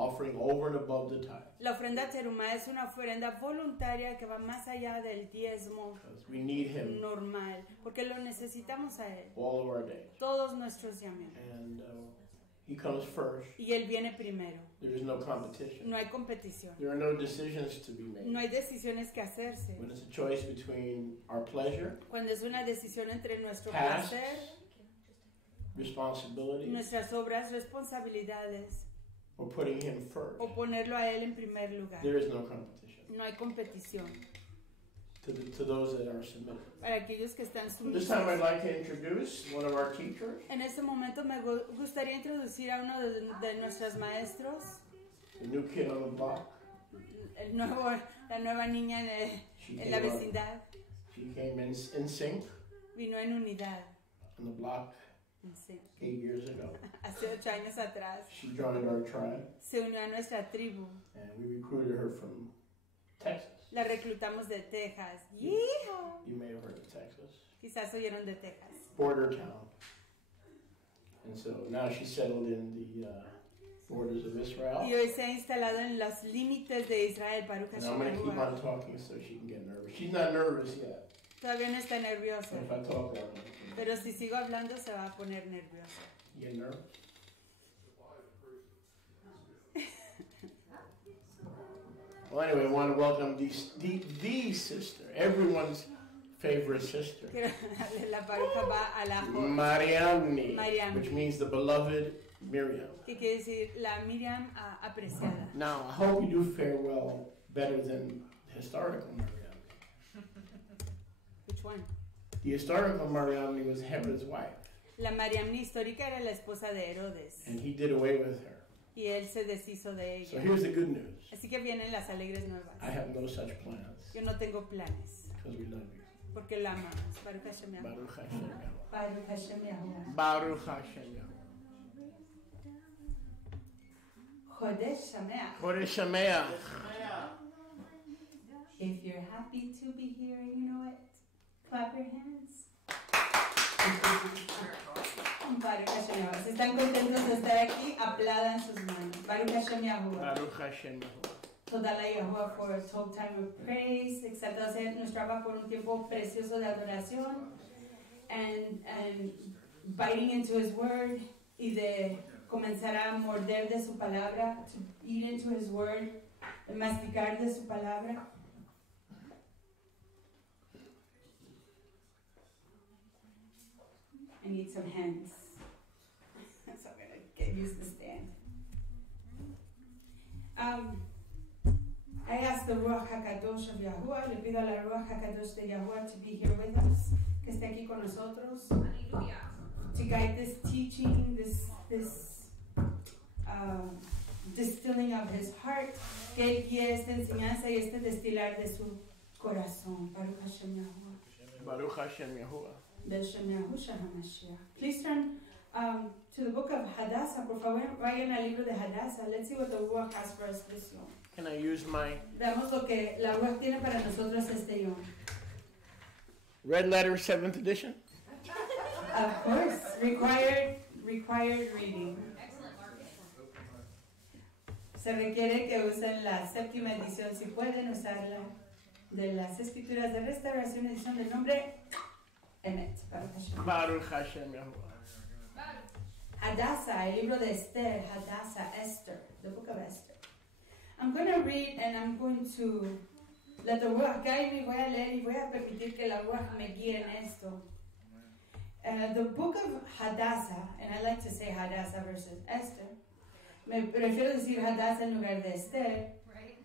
offering over and above the tithe. La ofrenda terumá es una ofrenda voluntaria que va más allá del diezmo We need him normal, porque lo necesitamos a él all of our days. todos nuestros días. And he comes first. Y él viene primero. There is no competition. No hay competición. There are no decisions to be made. No hay decisiones que hacerse. When it's a choice between our pleasure, Cuando es una decisión entre nuestro tasks, placer, responsibilities, nuestras obras, responsabilidades, or putting him first, o ponerlo a él en primer lugar. there is no competition. No hay competición. To those that are submitted. Para aquellos que están This time I'd sumisos. like to introduce one of our teachers, En este momento me gustaría introducir a uno de nuestros maestros, the new kid on the block. la nueva niña en la vecindad. She came in sync Vino en unidad. on the block Sí. 8 years ago. Hace 8 años atrás She joined our tribe, se unió a nuestra tribu. and we recruited her from Texas. La reclutamos de Texas. ¡Hijo! You may have heard of Texas. Quizás oyeron de Texas. Border town. And so now she's settled in the borders of Y Israel. hoy se ha instalado en los límites de Israel. Baruch And I'm going to keep Hashem. on talking so she can get nervous. She's not nervous yet. Todavía no está nerviosa, But if I talk long enough, pero si sigo hablando se va a poner nerviosa. you get nervous. Well, anyway, I want to welcome the sister, everyone's favorite sister, Quiero darle la paruja va a la Mariamne, Mariamne. which means the beloved Miriam. que quiere decir la Miriam apreciada. Now, I hope you do fare well better than the historical Mariamne. Which one? The historical Mariamne was Herod's wife, La Mariamne histórica era la esposa de Herodes and he did away with her. y él se deshizo de So ella. here's the good news. Así que vienen las alegres nuevas. I have no such plans, Yo no tengo planes because we love you. porque la amamos. Baruch Hashem Yahuwah. Baruch Hashem Yahuwah. Baruch Hashem Yahuwah. Baruch Hashem Yahuwah. Chodesh Shameach. Chodesh Shameach. If you're happy to be here, you know it. Clap your hands. Baruch Hashem Yahuwah. Si están contentos de estar aquí, aplaudan sus manos. Baruch Hashem Yahuwah. Baruch Hashem Yahuwah. Toda la Yahuwah for a top time of praise. Exaltado sea nuestro Abba por un tiempo precioso de adoración. And biting into His word. Y de comenzar a morder de su palabra. To eat into His word. De masticar de su palabra. I need some hands. So I'm going to get used to stand. I asked the Ruach HaKadosh of Yahuwah, le pido a la Ruach HaKadosh de Yahuwah to be here with us, que esté aquí con nosotros. Hallelujah. To guide this teaching, this distilling of his heart, que él guíe esta enseñanza y este destilar de su corazón. Baruch Hashem Yahuwah. Baruch Hashem Yahuwah. B'Shem Yahushua HaMashiach. Please turn to the book of Hadassah. Por favor, vayan al libro de Hadassah. Let's see what the Ruach has for us this yom. Can I use my Veamos lo que la Ruach tiene para nosotros este yom. red letter 7th edition? Of course, required reading. Excellent marketing. Se requiere que usen la séptima edición, si pueden usarla, de las escrituras de restauración, edición del nombre Emet. Baruch Hashem. Baruch Hashem Yahuwah. Hadassah, el libro de Esther, Hadassah, Esther, the book of Esther. I'm going to read and I'm going to let the Ruach guide me. Voy a leer y voy a permitir que la Ruach me guíe en esto. The book of Hadassah, and I like to say Hadassah versus Esther. Me prefiero decir Hadassah en lugar de Esther. Right?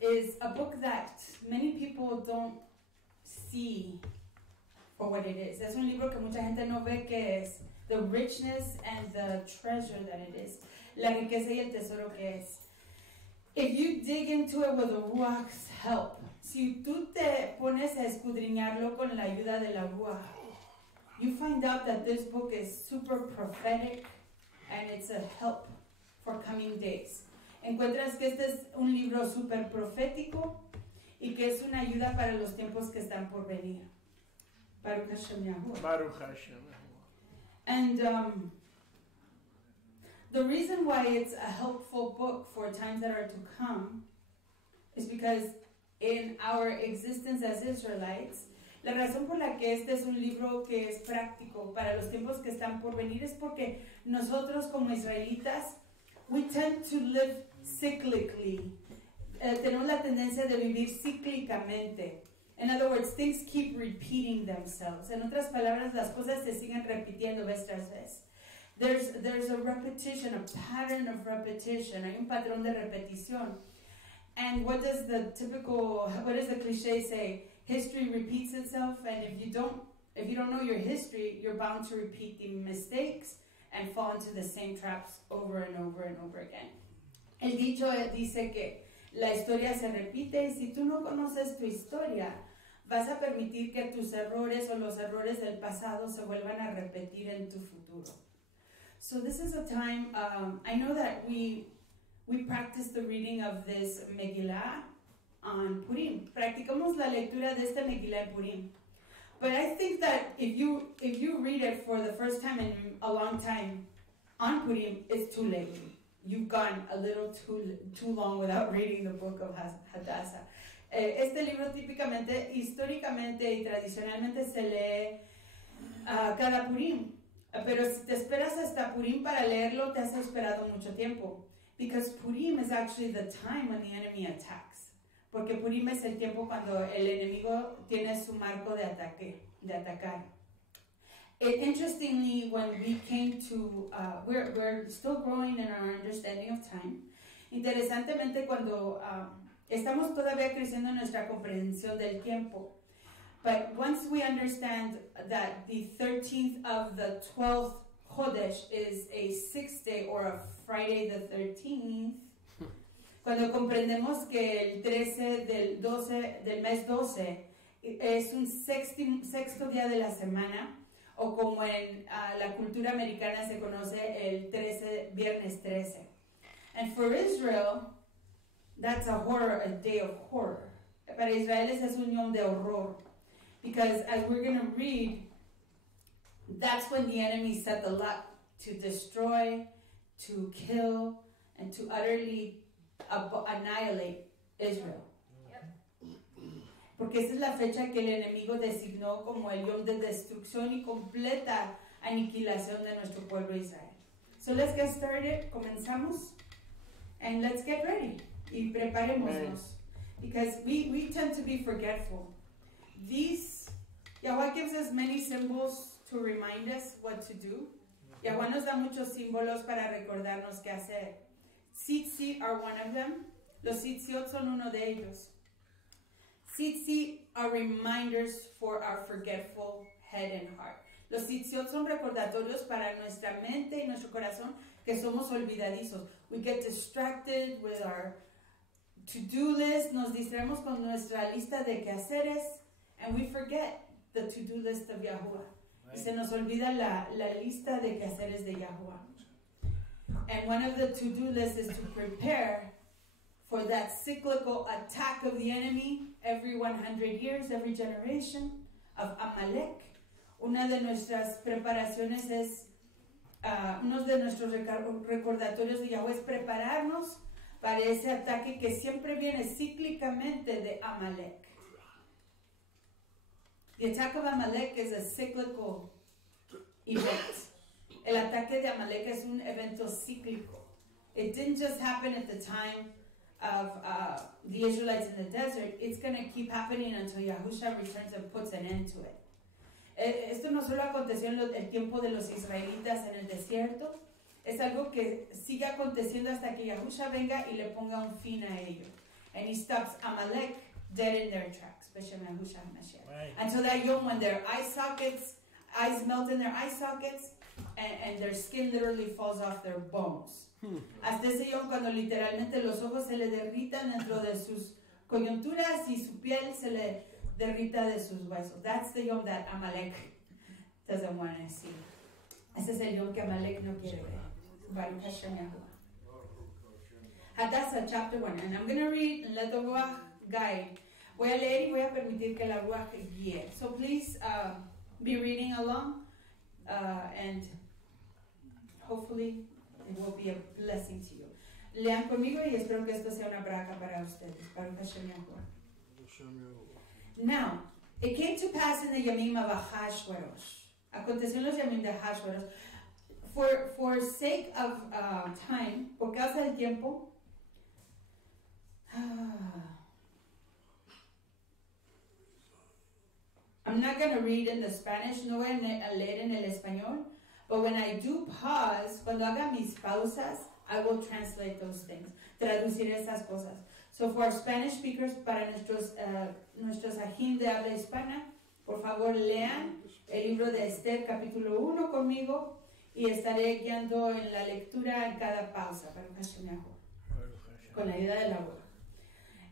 Is a book that many people don't see for what it is. Es un libro que mucha gente no ve que es. The richness and the treasure that it is. La riqueza y el tesoro que es. If you dig into it with the Ruach's help, si tú te pones a escudriñarlo con la ayuda de la Ruach, you find out that this book is super prophetic and it's a help for coming days. Encuentras que este es un libro super profético y que es una ayuda para los tiempos que están por venir. Baruch Hashem Yahuwah. Baruch Hashem Yahuwah. And The reason why it's a helpful book for times that are to come is because in our existence as Israelites, la razón por la que este es un libro que es práctico para los tiempos que están por venir es porque nosotros como israelitas, we tend to live cyclically. Tenemos la tendencia de vivir cíclicamente. In other words, things keep repeating themselves. En otras palabras, las cosas se siguen repitiendo vez tras vez. There's a repetition, a pattern of repetition. Hay un patrón de repetición. And what does the cliche say? History repeats itself, and if you don't know your history, you're bound to repeat the mistakes and fall into the same traps over and over and over again. El dicho dice que la historia se repite, y si tú no conoces tu historia, vas a permitir que tus errores o los errores del pasado se vuelvan a repetir en tu futuro. So this is a time, I know that we practice the reading of this Megillah on Purim. Practicamos la lectura de esta Megillah en Purim. But I think that if you read it for the first time in a long time on Purim, it's too late. You've gone a little too long without reading the book of Hadassah. Este libro típicamente, históricamente y tradicionalmente se lee cada Purim. Pero si te esperas hasta Purim para leerlo, te has esperado mucho tiempo. Because Purim is actually the time when the enemy attacks. Porque Purim es el tiempo cuando el enemigo tiene su marco de atacar. Interestingly, when we came to, we're still growing in our understanding of time. Interesantemente, cuando estamos todavía creciendo en nuestra comprensión del tiempo. But once we understand that the 13th of the 12th Chodesh is a 6th day or a Friday the 13th, cuando comprendemos que el 13 del mes 12 es un sexto día de la semana, o como en la cultura americana se conoce el viernes 13. And for Israel, that's a day of horror. Para Israel es un yom de horror. Because as we're going to read, that's when the enemy set the lot to destroy, to kill, and to utterly annihilate Israel. Porque esa es la fecha que el enemigo designó como el yom de destrucción y completa aniquilación de nuestro pueblo Israel. So let's get started. Comenzamos. And let's get ready. Y preparémonos. Because we tend to be forgetful. Yahweh gives us many symbols to remind us what to do. Yahweh nos da muchos símbolos para recordarnos qué hacer. Tzitzit are one of them. Los tzitziot son uno de ellos. Tzitzit are reminders for our forgetful head and heart. Los tzitziot son recordatorios para nuestra mente y nuestro corazón que somos olvidadizos. We get distracted with our to-do list. Nos distraemos con nuestra lista de quehaceres. And we forget the to-do list of Yahuwah. Right. Y se nos olvida la lista de quehaceres de Yahuwah. And one of the to-do lists is to prepare for that cyclical attack of the enemy every 100 years, every generation, of Amalek. Una de nuestras preparaciones es, uno de nuestros recordatorios de Yahuwah es prepararnos para ese ataque que siempre viene cíclicamente de Amalek. The attack of Amalek is a cyclical event. El ataque de Amalek es un evento cíclico. It didn't just happen at the time of the Israelites in the desert. It's going to keep happening until Yahusha returns and puts an end to it. Esto no solo aconteció en el tiempo de los israelitas en el desierto, es algo que sigue aconteciendo hasta que Yahusha venga y le ponga un fin a ello. And he stops Amalek dead in their tracks. Right. Until that yom when their eyes melt in their eye sockets, and their skin literally falls off their bones. Hasta ese yom cuando literalmente los ojos se le derritan dentro de sus coyunturas y su piel se le derrita de sus huesos. That's the yom that Amalek doesn't want to see. Ese es el yom que Amalek no quiere ver. Baruch Hashem Yahuwah. Hadassah chapter 1. And I'm going to read and let the Ruach guide. Voy a leer y voy a permitir que la Ruach guíe. So please be reading along and hopefully It will be a blessing to you. Lean conmigo y espero que esto sea una braca para ustedes. Baruch Hashem Yahuwah. Now, it came to pass in the Yamim of Ahashverosh. Aconteció en los Yamim de Ahashverosh. For sake of time, por causa del tiempo, I'm not going to read in the Spanish, no voy a leer en el español, but when I do pause, cuando haga mis pausas, I will translate those things, traducir esas cosas. So for our Spanish speakers, para nuestros ajín de habla hispana, por favor lean el libro de Esther capítulo 1 conmigo y estaré guiando en la lectura en cada pausa, con la ayuda de la voz.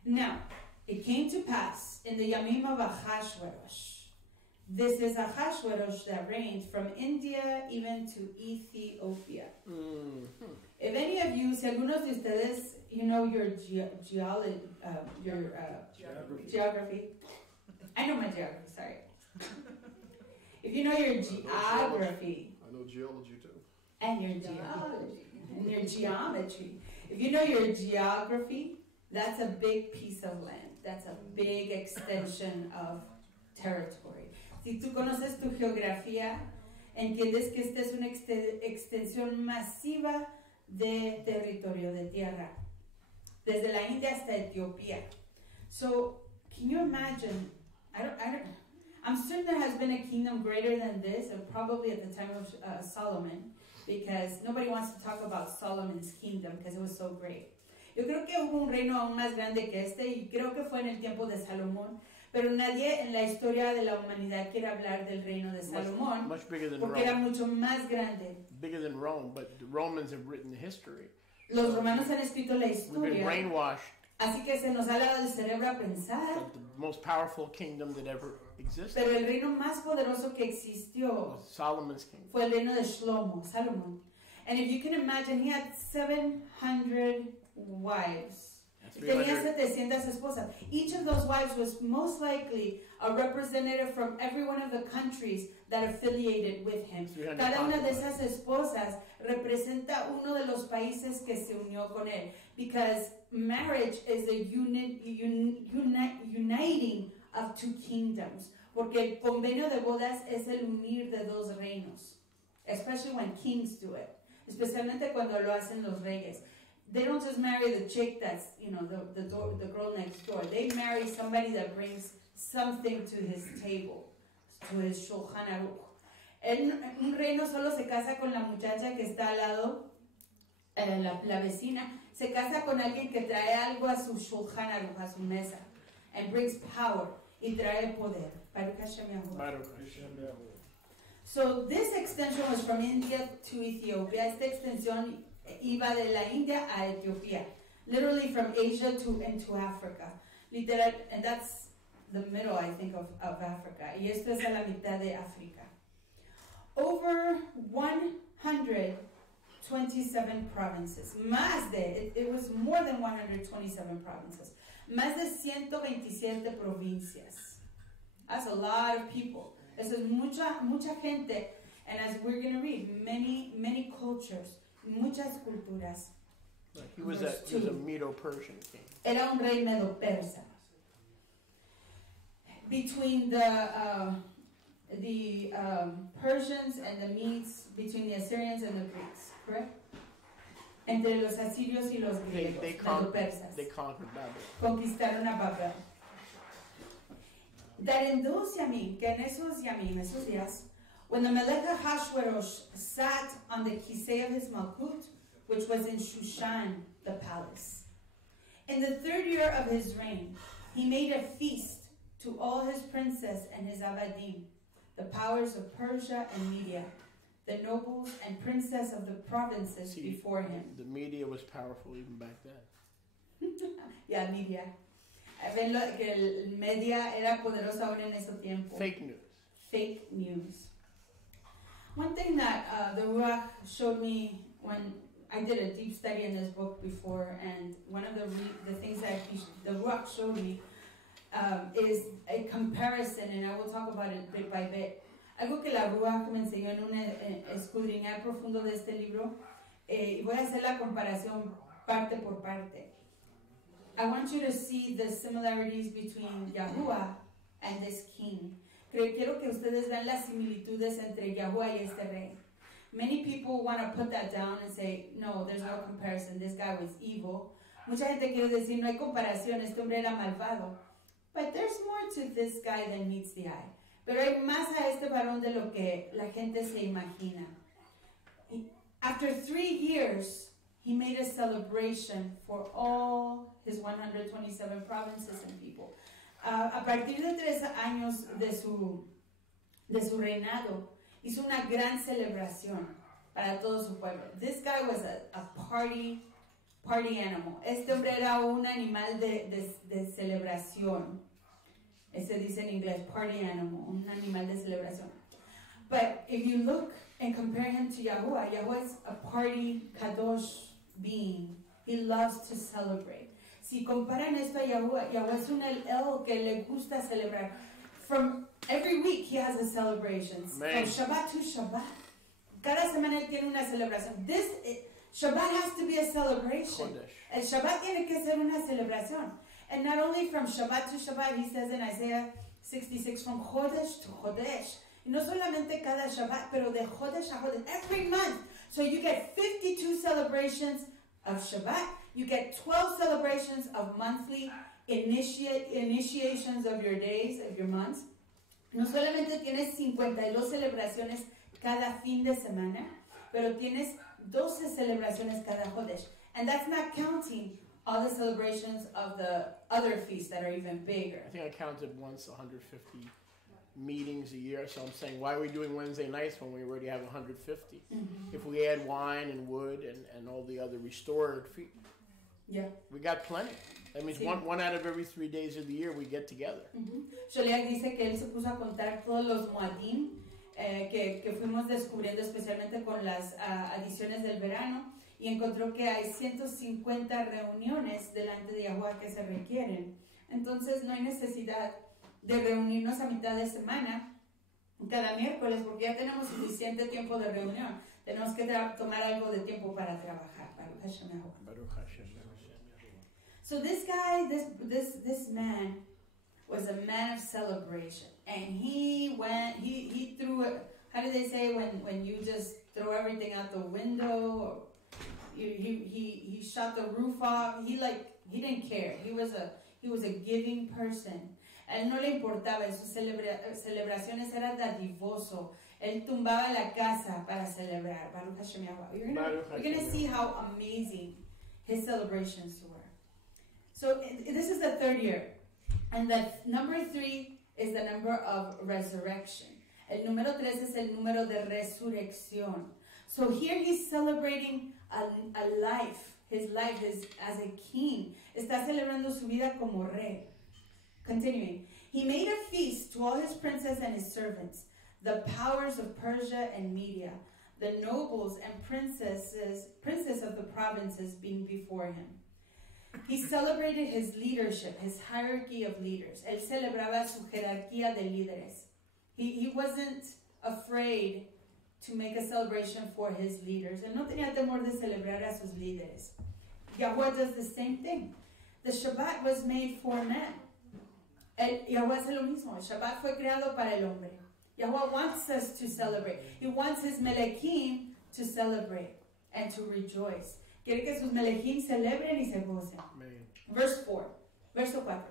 Now, it came to pass in the Yamim of Ahashverosh. This is Ahashverosh that reigned from India even to Ethiopia. Mm-hmm. If any of you, si algunos de ustedes, you know your geography. I know my geography, sorry. If you know your geography. I know geology too. And your geology. And your geometry. If you know your geography, that's a big piece of land. That's a big extension of territory. Si tú conoces tu geografía, entiendes que esta es una extensión masiva de territorio, de tierra, desde la India hasta Etiopía. So, can you imagine? I'm certain there has been a kingdom greater than this, and probably at the time of Solomon, because nobody wants to talk about Solomon's kingdom because it was so great. Yo creo que hubo un reino aún más grande que este, y creo que fue en el tiempo de Salomón. Pero nadie en la historia de la humanidad quiere hablar del reino de Salomón, much bigger than porque Rome. Era mucho más grande. Bigger than Rome, but the Romans have written history. Los romanos han escrito la We've been historia. brainwashed. Así que se nos ha dado el cerebro a pensar. The most powerful kingdom that ever existed. Pero el reino más poderoso que existió Was Solomon's kingdom. fue el reino de Shlomo, Salomón. And if you can imagine, he had 700 wives. Tenía 700 esposas. Each of those wives was most likely a representative from every one of the countries that affiliated with him. Cada una de esas esposas representa uno de los países que se unió con él. Because marriage is a uniting of two kingdoms. Porque el convenio de bodas es el unir de dos reinos. Especially when kings do it. Especialmente cuando lo hacen los reyes. They don't just marry the chick that's, you know, the girl next door. They marry somebody that brings something to his table, to his Shulchan Aruch. Un rey no solo se casa con la muchacha que está al lado, la vecina, se casa con alguien que trae algo a su Shulchan Aruch, a su mesa, and brings power, y trae poder. Baruch Hashem Yahuwah. So this extension was from India to Ethiopia. Esta extensión iba de la India a Etiopía, literally from Asia into Africa. Literal, and that's the middle, I think, of Africa. Y esto es a la mitad de África. Over 127 provinces. It was more than 127 provinces. Más de 127 provincias. That's a lot of people. Eso es mucha gente. And as we're going to read, many cultures. Muchas culturas. He was a Medo-Persian king. Era un rey medo-persa. Between the Persians and the Medes, between the Assyrians and the Greeks, correct? Entre los asirios y los griegos, medo-persas. They conquered Babel. Conquistaron a Babel. That in those yamim, que en esos días, when the Melech Ahashverosh sat on the kisei of his malchut, which was in Shushan, the palace, in the 3rd year of his reign, he made a feast to all his princes and his avadim, the powers of Persia and Media, the nobles and princes of the provinces before him. The media was powerful even back then. Yeah, media. Ven que el media era poderosa aún en ese tiempo. Fake news. Fake news. One thing that the Ruach showed me when I did a deep study in this book before, and one of the things that the Ruach showed me is a comparison, and I will talk about it bit by bit. Algo que la Ruach me enseñó en un escudriñar profundo de este libro Y voy a hacer la comparación parte por parte. I want you to see the similarities between Yahuwah and this king. Quiero que ustedes vean las similitudes entre Yahuwah y este rey. Many people want to put that down and say, no, there's no comparison. This guy was evil. Mucha gente quiere decir, no hay comparación, este hombre era malvado. But there's more to this guy than meets the eye. Pero hay más a este varón de lo que la gente se imagina. After 3 years, he made a celebration for all his 127 provinces and people. A partir de 3 años de su reinado, hizo una gran celebración para todo su pueblo. This guy was a party animal. Este hombre era un animal de celebración. Se dice en inglés, party animal, un animal de celebración. But if you look and compare him to Yahuwah, Yahuwah is a party kadosh being. He loves to celebrate. Si comparan esto a Yahuwah, Yahuwah es un el que le gusta celebrar. From every week he has a celebration. From Shabbat to Shabbat. Cada semana él tiene una celebración. Shabbat has to be a celebration. El Shabbat tiene que ser una celebración. And not only from Shabbat to Shabbat, he says in Isaiah 66, from Chodesh to Chodesh. Y no solamente cada Shabbat, pero de Chodesh a Chodesh, every month. So you get 52 celebrations of Shabbat. You get 12 celebrations of monthly initiations of your days, of your months. No solamente tienes 52 celebraciones cada fin de semana, pero tienes 12 celebraciones cada Chodesh. And that's not counting all the celebrations of the other feasts that are even bigger. I think I counted once 150 meetings a year, so I'm saying, why are we doing Wednesday nights when we already have 150? Mm-hmm. If we add wine and wood and all the other restored feasts, we got plenty. That means one out of every 3 days of the year we get together. Sholiak dice que él se puso a contar todos los moadim que fuimos descubriendo, especialmente con las adiciones del verano, y encontró que hay 150 reuniones delante de Yahuwah que se requieren. Entonces no hay necesidad de reunirnos a mitad de semana cada miércoles, porque ya tenemos suficiente tiempo de reunión. Tenemos que tomar algo de tiempo para trabajar. Baruch Hashem Yahuwah. Baruch Hashem. So this guy, this man was a man of celebration, and he threw it. How do they say when you just throw everything out the window? Or he shot the roof off. He didn't care. He was a giving person. A él no le importaba. En sus celebraciones era dadivoso. Él tumbaba la casa para celebrar. Baruch Hashem Yahuwah. You're gonna see how amazing his celebrations were. So this is the 3rd year. And the number 3 is the number of resurrection. El número 3 es el número de resurrección. So here he's celebrating a life, his life as a king. Está celebrando su vida como rey. Continuing. He made a feast to all his princes and his servants, the powers of Persia and Media, the nobles and princes of the provinces being before him. He celebrated his leadership, his hierarchy of leaders. Él celebraba su jerarquía de líderes. He wasn't afraid to make a celebration for his leaders. Él no tenía temor de celebrar a sus líderes. Yahuwah does the same thing. The Shabbat was made for men. Yahuwah hace lo mismo. El Shabbat fue creado para el hombre. Yahuwah wants us to celebrate. He wants his melekim to celebrate and to rejoice. Quiere que sus melechim celebren y se gocen. Verse 4. Verso 4.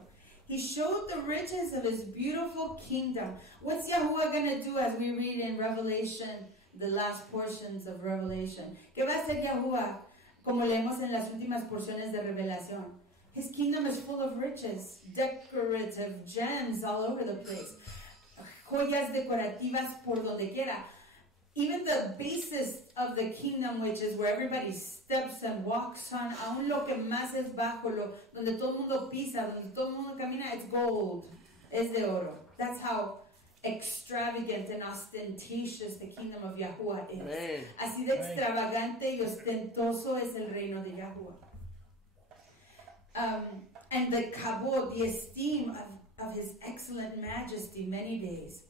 He showed the riches of his beautiful kingdom. What's Yahuwah going to do as we read in Revelation, the last portions of Revelation? ¿Qué va a hacer Yahuwah? Como leemos en las últimas porciones de Revelación. His kingdom is full of riches, decorative gems all over the place. Joyas decorativas por donde quiera. Even the basis of the kingdom, which is where everybody steps and walks on, aún lo que más es bajo, donde todo el mundo pisa, donde todo el mundo camina, it's gold, es de oro. That's how extravagant and ostentatious the kingdom of Yahuwah is. Amen. Así de extravagante y ostentoso es el reino de Yahuwah. And the kabod, the esteem of his excellent majesty, many days.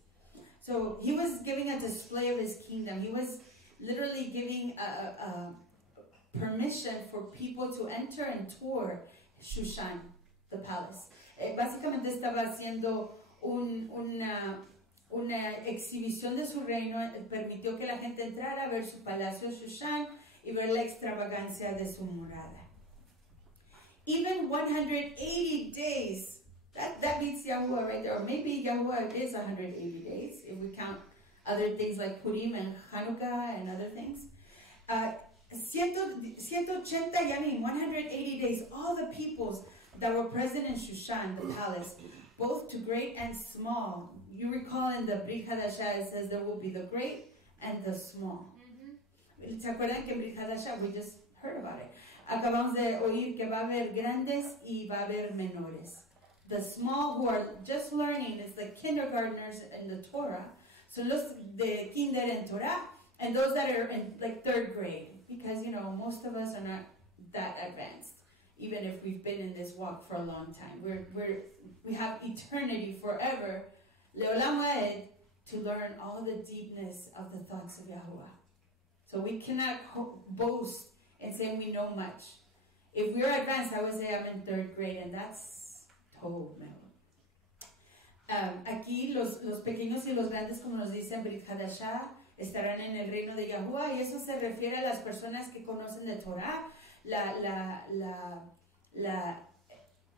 So he was giving a display of his kingdom. He was literally giving permission for people to enter and tour Shushan, the palace. Básicamente estaba haciendo una exhibición de su reino, permitió que la gente entrara a ver su palacio Shushan y ver la extravagancia de su morada. Even 180 days, that beats Yahuwah right there. Or maybe Yahuwah is 180 days, if we count other things like Purim and Hanukkah and other things. 180 yamim, 180 days, all the peoples that were present in Shushan, the palace, both to great and small. You recall in the Brit Hadashah, it says there will be the great and the small. ¿Se acuerdan que en Brit Hadashah, we just heard about it? Acabamos de oír que va a haber grandes y va a haber menores. The small who are just learning is the kindergartners in the Torah. So los de kinder en Torah, and those that are in like 3rd grade. Because, you know, most of us are not that advanced, even if we've been in this walk for a long time. We have eternity forever, Leolam Vaed, to learn all the deepness of the thoughts of Yahuwah. So we cannot boast and say we know much. If we're advanced, I would say I'm in 3rd grade, and that's told me. Aquí los pequeños y los grandes, como nos dice Brit Hadashah, estarán en el reino de Yahuwah, y eso se refiere a las personas que conocen de Torah, la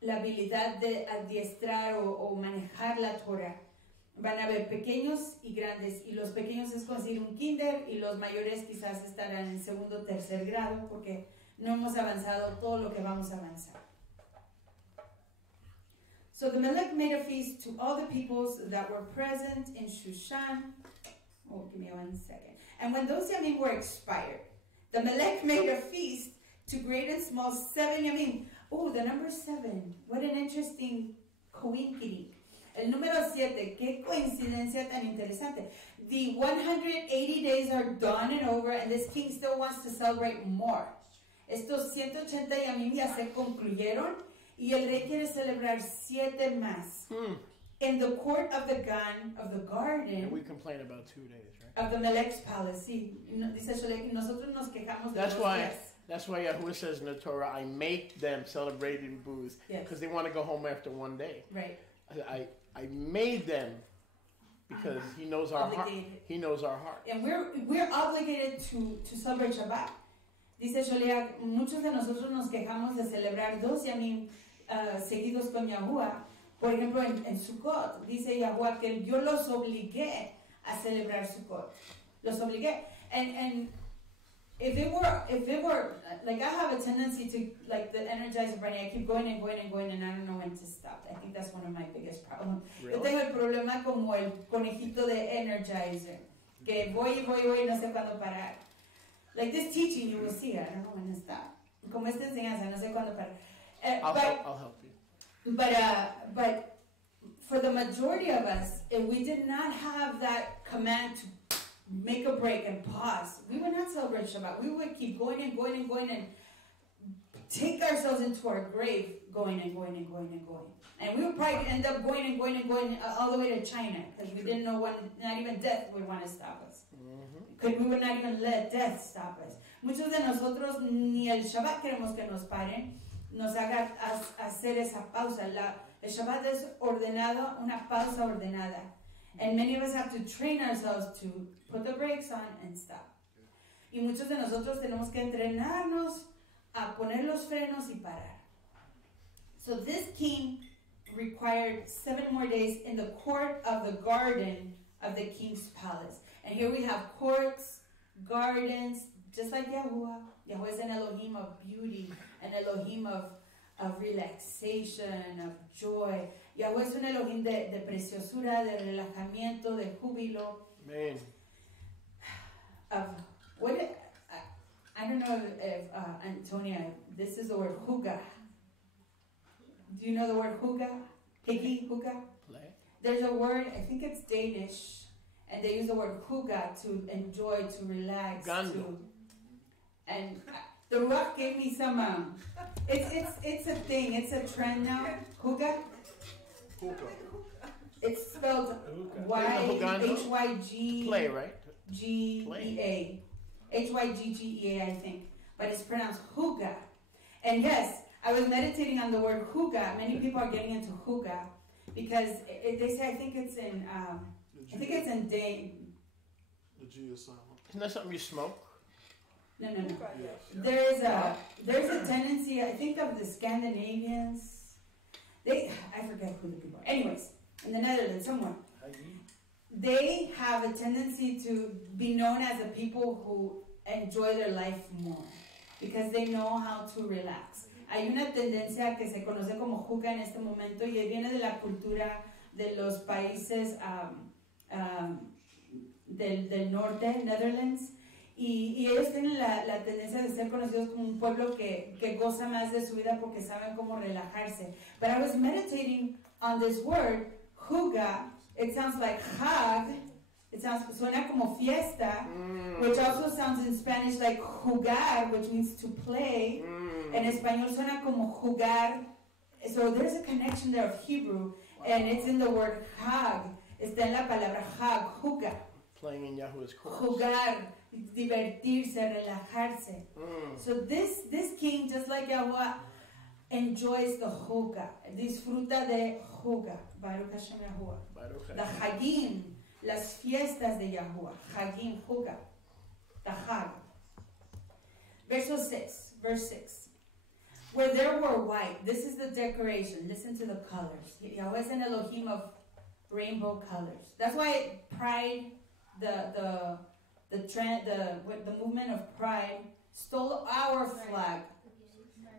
habilidad de adiestrar o manejar la Torah. Van a haber pequeños y grandes, y los pequeños es conseguir un kinder, y los mayores quizás estarán en 2º o 3er grado, porque no hemos avanzado todo lo que vamos a avanzar. So the Melech made a feast to all the peoples that were present in Shushan. Oh, give me 1 second. And when those yamim were expired, the Melech made a feast to great and small 7 yamim. Oh, the number 7. What an interesting coincidence. El número 7. Qué coincidencia tan interesante. The 180 days are done and over, and this king still wants to celebrate more. Estos 180 yamim ya se concluyeron, y el rey quiere celebrar 7 más. In the court of the garden. And we complain about 2 days, right? Of the Melech's palace. Sí, dice Sholek, nosotros nos quejamos de los días. That's why Yahuwah says in the Torah, I make them celebrate in booths, because they want to go home after 1 day. Right. I made them because He knows our heart. He knows our heart. And we're obligated to celebrate Shabbat. Dice Sholek, muchos de nosotros nos quejamos de celebrar 2 yamim seguidos con Yahuwah. Por ejemplo, en Sukkot, dice Yahuwah que yo los obligué a celebrar Sukkot. Los obligué. And if it were, like I have a tendency to, like the Energizer Bunny, I keep going and going and going, and I don't know when to stop. I think that's one of my biggest problems. Really? Yo tengo el problema como el conejito de Energizer, que voy, no sé cuándo parar. Like this teaching, you will see, I don't know when to stop. Como esta enseñanza, no sé cuándo parar. I'll help you. But for the majority of us, if we did not have that command to make a break and pause, we would not celebrate Shabbat. We would keep going and going and going and take ourselves into our grave, going and going and going and going. And we would probably end up going and going and going all the way to China, because we didn't know when, not even death would want to stop us. Because we would not even let death stop us. Muchos de nosotros ni el Shabbat queremos que nos paren, nos haga hacer esa pausa. El Shabbat es ordenado, una pausa ordenada. And many of us have to train ourselves to put the brakes on and stop. Y muchos de nosotros tenemos que entrenarnos a poner los frenos y parar. So this king required 7 more days in the court of the garden of the king's palace. And here we have courts, gardens, just like Yahuwah. Yahuwah is an Elohim of beauty, an Elohim of relaxation, of joy. Yahuwah es un Elohim de preciosura, de relajamiento, de júbilo. Man. I don't know if Antonia, this is the word huga. Do you know the word huga? Piggy, huga? Play. There's a word, I think it's Danish, and they use the word huga to enjoy, to relax. Gando. And the Ruach gave me some, it's a thing, it's a trend now. Huga? It's spelled Y-H-Y-G. Play, right? G-E-A. Hyggea, I think. but it's pronounced Huga. And yes, I was meditating on the word Huga. Many people are getting into Huga because they say, I think it's in Dane. The G is silent. Isn't that something you smoke? No. Yes. There's a tendency, I think, of the Scandinavians. I forget who the people are. Anyways, in the Netherlands, somewhere. They have a tendency to be known as a people who enjoy their life more because they know how to relax. Hay una tendencia que se conoce como juca en este momento y viene de la cultura de los países del norte, Netherlands, y ellos tienen la tendencia de ser conocidos como un pueblo que goza más de su vida porque saben cómo relajarse. But I was meditating on this word, juga. It sounds like Hag. Suena como fiesta, which also sounds in Spanish like jugar, which means to play. En español suena como jugar. So there's a connection there of Hebrew, and it's in the word Hag. Está en la palabra Hag, juga. Playing in Yahweh's courts. Jugar, divertirse, relajarse. So this king, just like Yahweh, enjoys the juga. Disfruta de juga. Baruch Hashem Yahuwah. The Hagim, las fiestas de Yahuwah. Hagim, juga. The Hag. Verse 6. Where there were white, this is the decoration. Listen to the colors. Yahweh is an Elohim of rainbow colors. That's why Pride, the movement of Pride, stole our flag.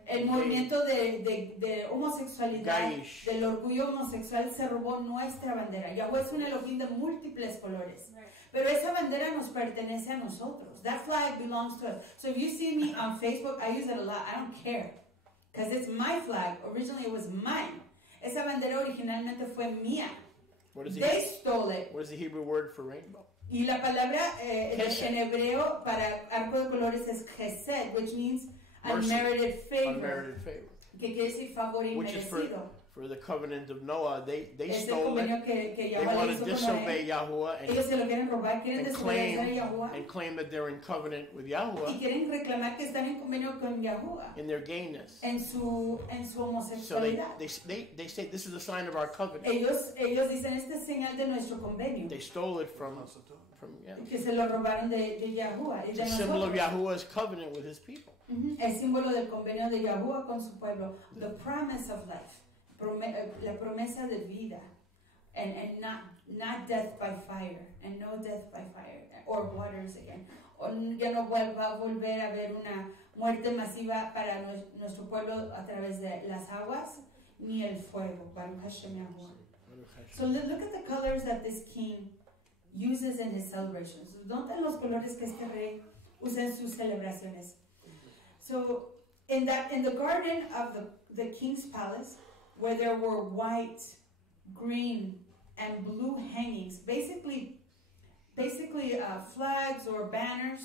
El movimiento de homosexualidad, Gaish. del orgullo homosexual se robó nuestra bandera. Yahweh es un Elohim de múltiples colores. Pero esa bandera nos pertenece a nosotros. That flag belongs to us. So if you see me on Facebook, I use it a lot. I don't care. Because it's my flag. Originally it was mine. Esa bandera originalmente fue mía. They stole it. What is the Hebrew word for rainbow? Y la palabra en hebreo para arco de colores es chesed, which means unmerited favor. Unmerited favor. Que quiere decir favor inmerecido. For the covenant of Noah, they stole it. They want to disobey Yahuwah Ellos se lo quieren robar, quieren desobedecer a Yahuwah. And claim that they're in covenant with Yahuwah. Y quieren reclamar que están en convenio con Yahuwah. In their gayness. En su homosexualidad. So they say this is a sign of our covenant. Ellos dicen este es señal de nuestro convenio. They stole it from Que se lo robaron de Yahuwah. It's a symbol of Yahuwah's covenant with his people. El símbolo del convenio de Yahuwah con su pueblo. The promise of life. La promesa de vida, and not death by fire, and no death by fire, or waters again. Ya no va a volver a haber una muerte masiva para nuestro pueblo a través de las aguas, ni el fuego. Baruch Hashem Yahuwah. So look at the colors that this king uses in his celebrations. Noten los colores que este rey usa en sus celebraciones. So in the garden of the king's palace, where there were white, green, and blue hangings, basically flags or banners,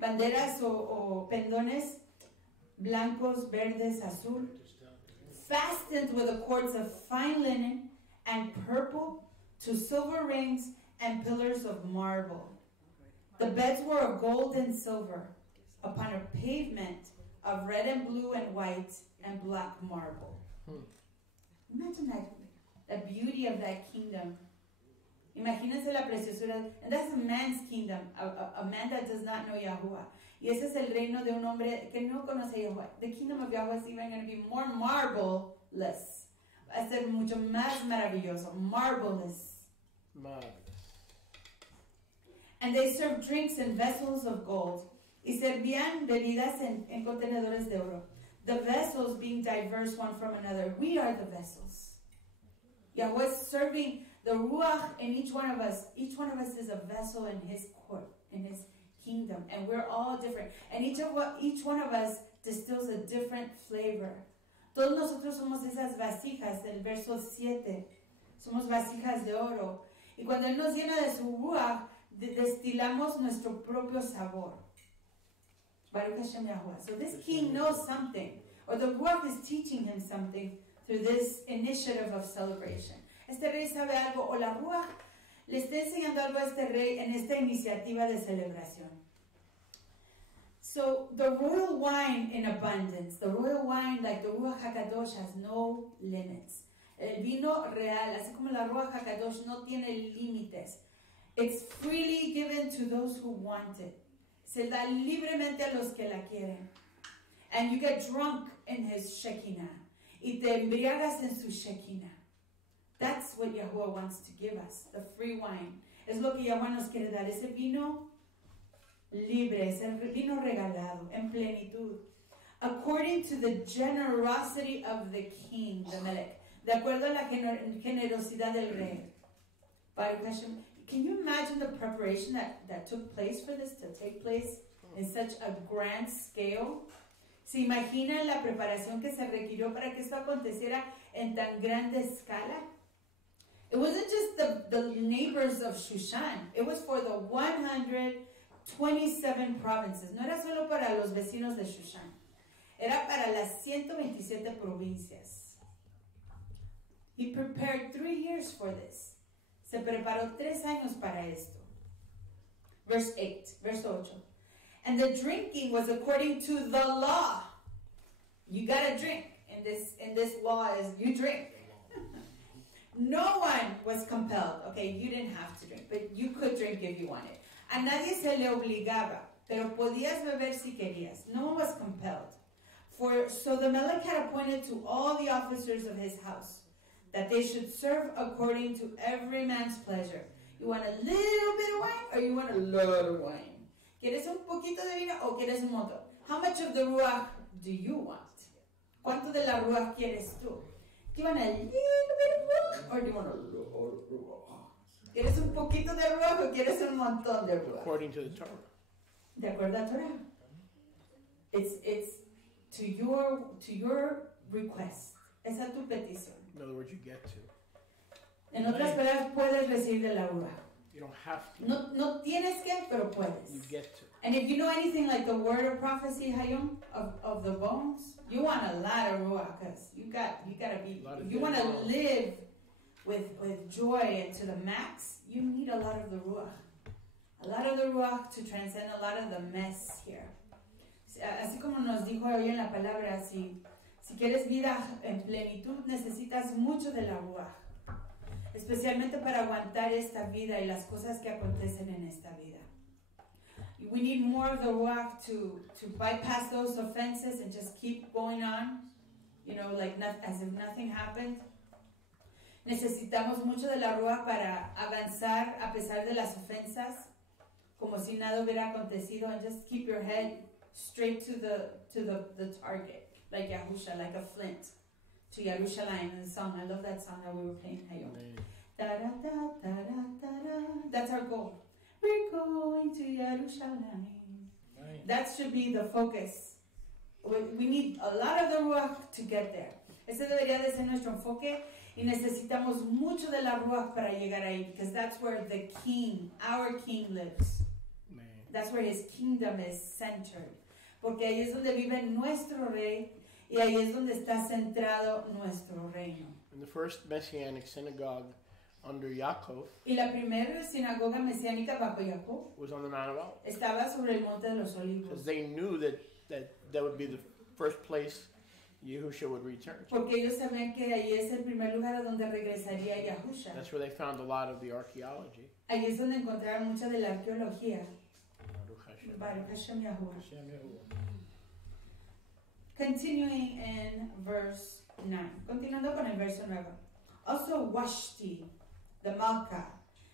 banderas o pendones, blancos, verdes, azul, fastened with the cords of fine linen and purple to silver rings and pillars of marble. The beds were of gold and silver upon a pavement of red and blue and white and black marble. Imagine the beauty of that kingdom. Imagínense la preciosura. And that's a man's kingdom, a man that does not know Yahuwah. Y ese es el reino de un hombre que no conoce Yahuwah. The kingdom of Yahuwah is even going to be more marvelous. Va a ser mucho más maravilloso. Marvelous. And they served drinks in vessels of gold. Y servían bebidas en contenedores de oro. The vessels being diverse one from another. We are the vessels. Yahweh is serving the Ruach in each one of us. Each one of us is a vessel in His court, in His kingdom. And we're all different. And each one of us distills a different flavor. Todos nosotros somos esas vasijas del verso 7. Somos vasijas de oro. Y cuando Él nos llena de su Ruach, destilamos nuestro propio sabor. Baruch Hashem Yahuwah. So this king knows something, or the Ruach is teaching him something through this initiative of celebration. Este rey sabe algo, o la Ruach le está enseñando algo a este rey en esta iniciativa de celebración. So the royal wine in abundance, the royal wine like the Ruach HaKadosh has no limits. El vino real, así como la Ruach HaKadosh, no tiene límites. It's freely given to those who want it. Se da libremente a los que la quieren. And you get drunk in his Shekinah. Y te embriagas en su Shekinah. That's what Yahuwah wants to give us, the free wine. Es lo que Yahuwah nos quiere dar, ese vino libre, ese vino regalado, en plenitud. According to the generosity of the king, the Melech. De acuerdo a la generosidad del rey. Can you imagine the preparation that took place for this to take place in such a grand scale? ¿Se imagina la preparación que se requirió para que esto aconteciera en tan grande escala? It wasn't just the neighbors of Shushan. It was for the 127 provinces. No era solo para los vecinos de Shushan. Era para las 127 provincias. He prepared 3 years for this. Se preparó 3 años para esto. Verse 8. And the drinking was according to the law. You gotta drink. In this law is you drink. No one was compelled. Okay, you didn't have to drink, but you could drink if you wanted. A nadie se le obligaba, pero podías beber si querías. No one was compelled. So the Melech had appointed to all the officers of his house that they should serve according to every man's pleasure. You want a little bit of wine or you want a lot of wine? ¿Quieres un poquito de vino o quieres un montón? How much of the ruach do you want? ¿Cuánto de la ruach quieres tú? Do you want a little bit of ruach or do you want a lot of ruach? ¿Quieres un poquito de ruach o quieres un montón de ruach? According to the Torah. De acuerdo a Torah. It's to your request. Esa es tu petición. In other words, you get to. En otras palabras, puedes recibir de la ruach. You don't have to. No tienes que, pero puedes. You get to. And if you know anything like the word of prophecy, Hayom, of the bones, you want a lot of ruach, because you gotta be. If you want to live with joy and to the max, you need a lot of the ruach. A lot of the ruach to transcend a lot of the mess here. Así como nos dijo hoy en la palabra, si quieres vida en plenitud, necesitas mucho de la ruach. Especialmente para aguantar esta vida y las cosas que acontecen en esta vida. We need more of the ruach to bypass those offenses and just keep going on, like as if nothing happened. Necesitamos mucho de la ruach para avanzar a pesar de las ofensas, como si nada hubiera acontecido, and just keep your head straight to the target, like Yahusha, like a flint. To Yerushalayim in the song. I love that song that we were playing. That's our goal. We're going to Yerushalayim. Right. That should be the focus. We need a lot of the ruach to get there. Ese debería de ser nuestro enfoque. Y necesitamos mucho de la ruach para llegar ahí, because that's where the king, our king, lives. Man. That's where his kingdom is centered. Porque ahí es donde vive nuestro rey. Y ahí es donde está centrado nuestro reino. And the first messianic synagogue under Yaakov, y la primera sinagoga mesiánica bajo Jacob, was on the Mount of Olives. Estaba sobre el monte de los olivos. Because they knew that would be the first place Yahusha would return to. Porque ellos sabían que ahí es el primer lugar a donde regresaría Yahusha. That's where they found a lot of the archaeology. Ahí es donde encontraron mucha de la arqueología. Baruch Hashem Yahuwah. Continuing in verse 9. Continuando con el verso 9. Also Vashti, the Malka,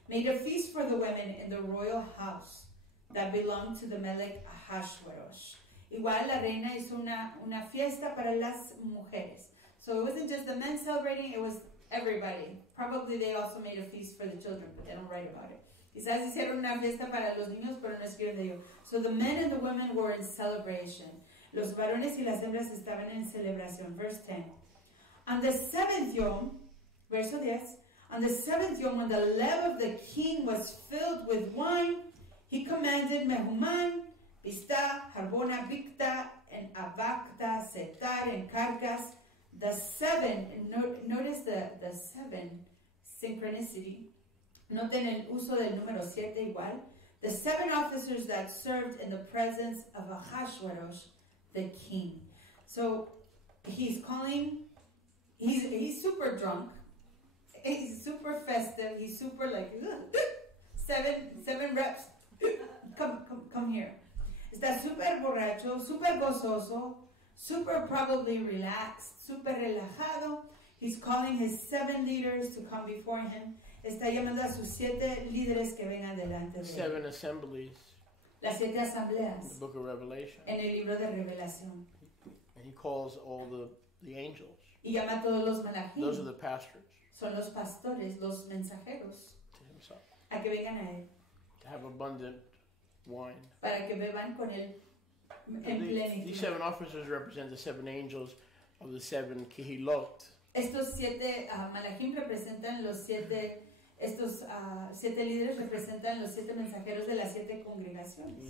made a feast for the women in the royal house that belonged to the Melech Ahashverosh. Igual la reina hizo una fiesta para las mujeres. So it wasn't just the men celebrating, it was everybody. Probably they also made a feast for the children, but they don't write about it. Quizás hicieron una fiesta para los niños, pero no escriben de ello. So the men and the women were in celebration. Los varones y las hembras estaban en celebración. Verse 10. On the 7th Yom, verso 10, on the 7th Yom, when the lev of the king was filled with wine, he commanded Mehuman, Bista, Harbona, Bikta, and Avakta, Setar, and Karkas, the 7, notice the 7 synchronicity. Noten el uso del número 7 igual. the 7 officers that served in the presence of Ahasuerus, the king. So he's calling, he's super drunk, he's super festive, he's super like, seven reps, come here. Está super borracho, super gozoso, super probably relaxed, super relajado. He's calling his 7 leaders to come before him. Está llamando a sus 7 líderes que vengan delante de él. 7 assemblies. Las 7 asambleas. In the book of Revelation. En el libro de Revelación. And he calls all the angels. Y llama a todos los malachim. Those are the pastors. Son los pastores, los mensajeros. To himself. A que vengan a él. To have abundant wine. Para que beban con él en plenitud. These 7 officers represent the 7 angels of the 7 kihilot. Estos 7 malachim representan los 7, estos 7 líderes representan los 7 mensajeros de las 7 congregaciones.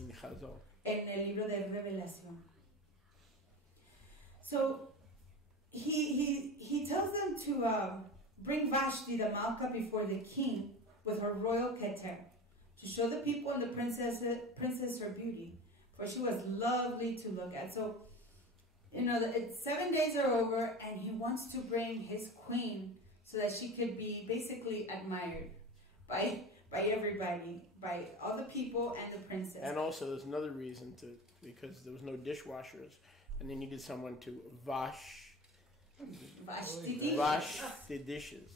En el libro de Revelación. So he tells them to bring Vashti the Malka before the king with her royal keter, to show the people and the princess her beauty, for she was lovely to look at. So, you know, 7 days are over, and he wants to bring his queen so that she could be basically admired by everybody, by all the people and the princess. And also, there's another reason because there was no dishwashers, and they needed someone to wash the dishes.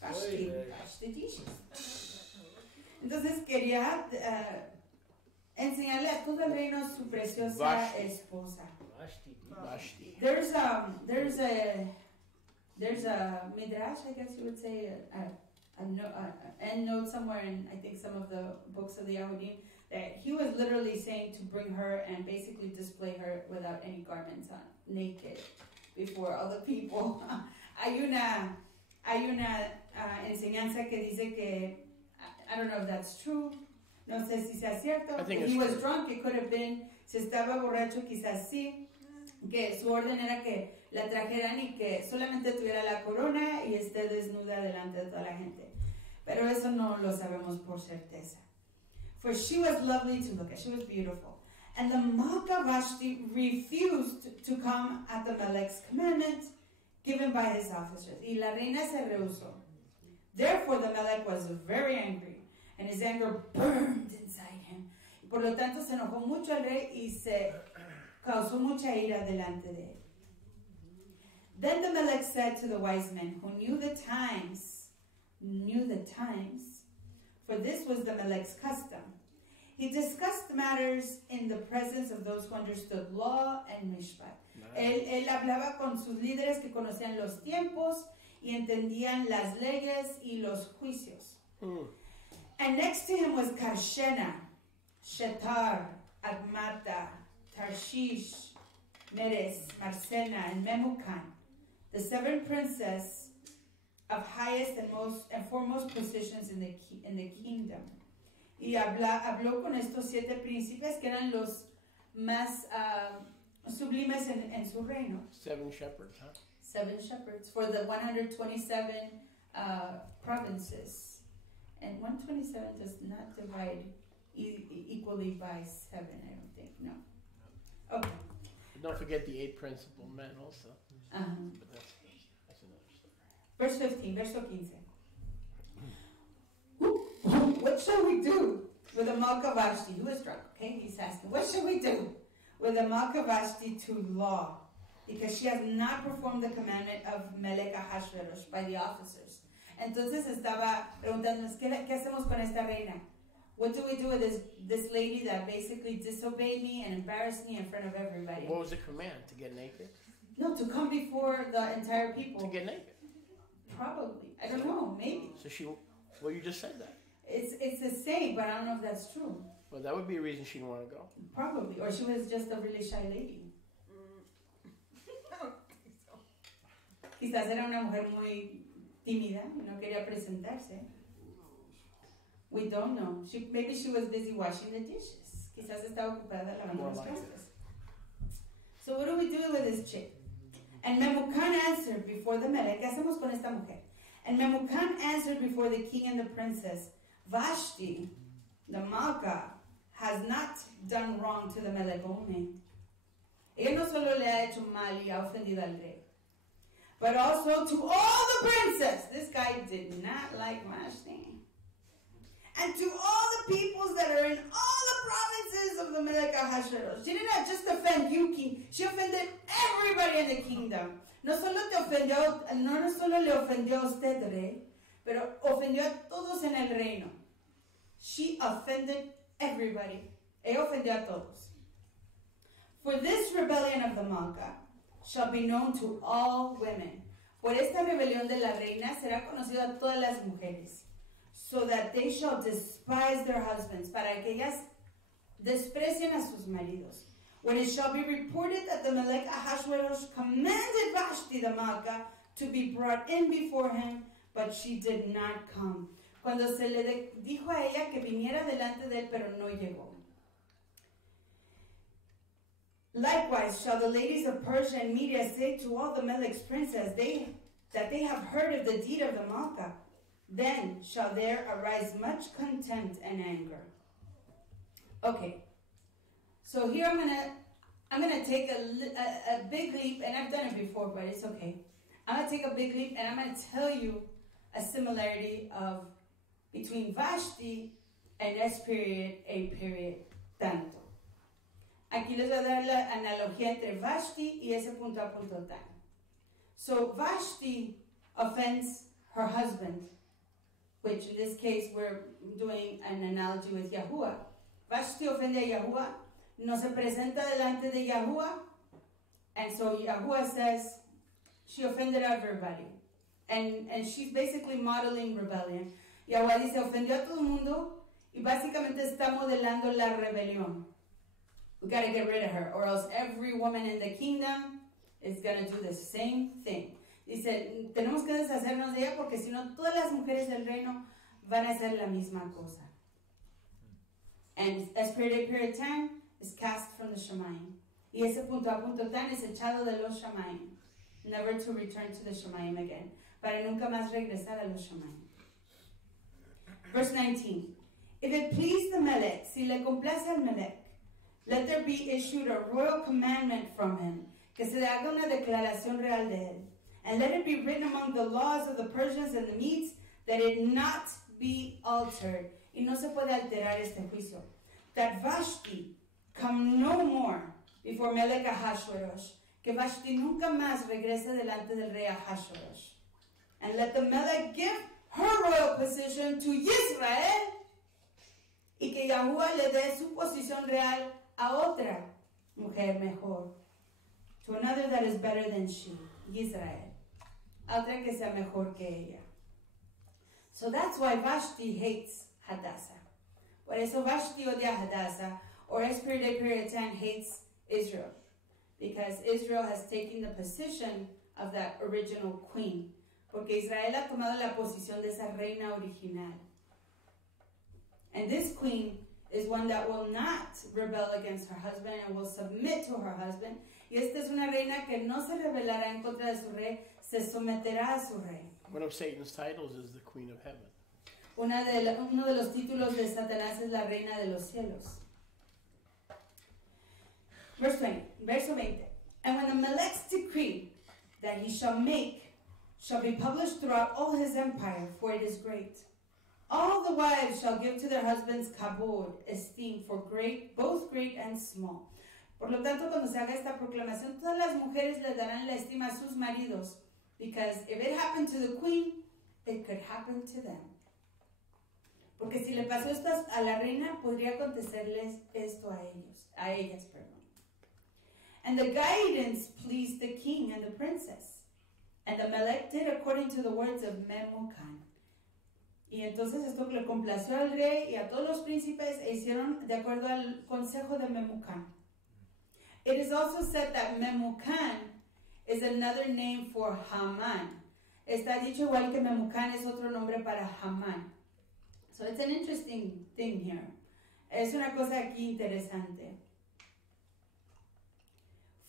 Entonces quería enseñarle a todo el reino su preciosa esposa. Vashti. There's a midrash, I guess you would say, an end note somewhere in I think some of the books of the Yahudim, that he was literally saying to bring her and basically display her without any garments on, naked, before all the people. Hay una enseñanza que dice que, I don't know if that's true, no sé si sea cierto. I think if it's he was true. drunk, it could have been, si estaba borracho quizás sí, que su orden era que la trajeran y que solamente tuviera la corona y esté desnuda delante de toda la gente. Pero eso no lo sabemos por certeza. For she was lovely to look at, she was beautiful. And the Malka Vashti refused to come at the Melech's commandment given by his officers. Y la reina se rehusó. Therefore the Melech was very angry, and his anger burned inside him. Por lo tanto se enojó mucho el rey y se causó mucha ira delante de él. Then the Melech said to the wise men who knew the times, for this was the Melech's custom. He discussed matters in the presence of those who understood law and mishpat. Él hablaba con sus líderes que conocían los tiempos y entendían las leyes y los juicios. And next to him was Karshena, Shetar, Admata, Tarshish, Meres, Marsena, and Memucan, the 7 princes of highest and foremost positions in the kingdom. Y habló con estos 7 príncipes que eran los más sublimes en su reino. 7 shepherds, huh? 7 shepherds for the 127 provinces. And 127 does not divide equally by 7, I don't think, no. Okay. But don't forget the 8 principal men also. But that's another story. Verse 15, verso 15. What shall we do with the Malka Vashti? Who is drunk? Okay, he's asking, what shall we do with the Malka Vashti to law? Because she has not performed the commandment of Melech Ahasuerus by the officers. Entonces estaba preguntándonos, ¿qué hacemos con esta reina? What do we do with this lady that basically disobeyed me and embarrassed me in front of everybody? What was the command? To get naked? No, to come before the entire people. To get naked? Probably. I don't know. Maybe. So well, you just said that. It's a saying, but I don't know if that's true. Well, that would be a reason she didn't want to go. Probably. Or she was just a really shy lady. Quizás era una mujer muy tímida y no quería presentarse. We don't know. Maybe she was busy washing the dishes. Quizás estaba ocupada lavando los trastes. So what do we do with this chick? And Memucan answered before the Melech. ¿Qué hacemos con esta mujer? And Memucan answered before the king and the princess, Vashti, the Malka, has not done wrong to the Melech only. Ella no solo le ha hecho mal y ha ofendido al rey, but also to all the princes. This guy did not like Vashti. And to all the peoples that are in all the provinces of the Melech Ahasuerus. She did not just offend you, king. She offended everybody in the kingdom. No solo le ofendió a usted, rey, pero ofendió a todos en el reino. She offended everybody. Ella ofendió a todos. For this rebellion of the Malka shall be known to all women. Por esta rebelión de la reina será conocido a todas las mujeres. So that they shall despise their husbands, para que ellas desprecien a sus maridos. When it shall be reported that the Melech Ahasuerus commanded Vashti the Malka to be brought in before him, but she did not come. Cuando se le dijo a ella que viniera delante de él, pero no llegó. Likewise shall the ladies of Persia and Media say to all the Melech's princes that they have heard of the deed of the Malka. Then shall there arise much contempt and anger. Okay, so here I'm gonna take a big leap, and I've done it before, but it's okay. I'm gonna take a big leap, and I'm gonna tell you a similarity of between Vashti and S period, A period, tanto. Aquí les voy a dar la analogía entre Vashti y ese punto a punto tan. So Vashti offends her husband, which in this case we're doing an analogy with Yahuwah. Vashti ofende a Yahuwah, no se presenta delante de Yahuwah, and so Yahuwah says she offended everybody. And she's basically modeling rebellion. Yahuwah dice, ofendió a todo el mundo, y básicamente está modelando la rebelión. We got to get rid of her, or else every woman in the kingdom is going to do the same thing. Dice, tenemos que deshacernos de ella porque si no todas las mujeres del reino van a hacer la misma cosa. And as period time is cast from the Shemayim. Y ese punto a punto tan es echado de los Shemayim. Never to return to the Shemayim again. Para nunca más regresar a los Shemayim. Verse 19. If it please the Melech, si le complace al Melech, let there be issued a royal commandment from him, que se haga una declaración real de él. And let it be written among the laws of the Persians and the Medes that it not be altered. Y no se puede alterar este juicio. That Vashti come no more before Melech Ahasuerus. Que Vashti nunca más regrese delante del rey Ahasuerus. And let the Melech give her royal position to Israel. Y que Yahuwah le dé su posición real a otra mujer mejor. To another that is better than she. Israel. Otra que sea mejor que ella. So that's why Vashti hates Hadassah. Por eso Vashti odia Hadassah, or as period 10 hates Israel. Because Israel has taken the position of that original queen. Porque Israel ha tomado la posición de esa reina original. And this queen is one that will not rebel against her husband and will submit to her husband. Y esta es una reina que no se rebelará en contra de su rey, se someterá a su rey. One of Satan's titles is the Queen of Heaven. Uno de los títulos de Satanás es la reina de los cielos. Verse 20. And when the Melech's decree that he shall make shall be published throughout all his empire, for it is great. All the wives shall give to their husbands kabod, esteem, for great, both great and small. Por lo tanto, cuando se haga esta proclamación, todas las mujeres le darán la estima a sus maridos, because if it happened to the queen, it could happen to them. Porque si le pasó esto a la reina, podría acontecerles esto a ellas. And the guidance pleased the king and the princess, and the Melech did according to the words of Memucan. Y entonces esto le complació al rey y a todos los príncipes e hicieron de acuerdo al consejo de Memucan. It is also said that Memucan is another name for Haman. Está dicho igual que Memucan es otro nombre para Haman. So it's an interesting thing here. Es una cosa aquí interesante.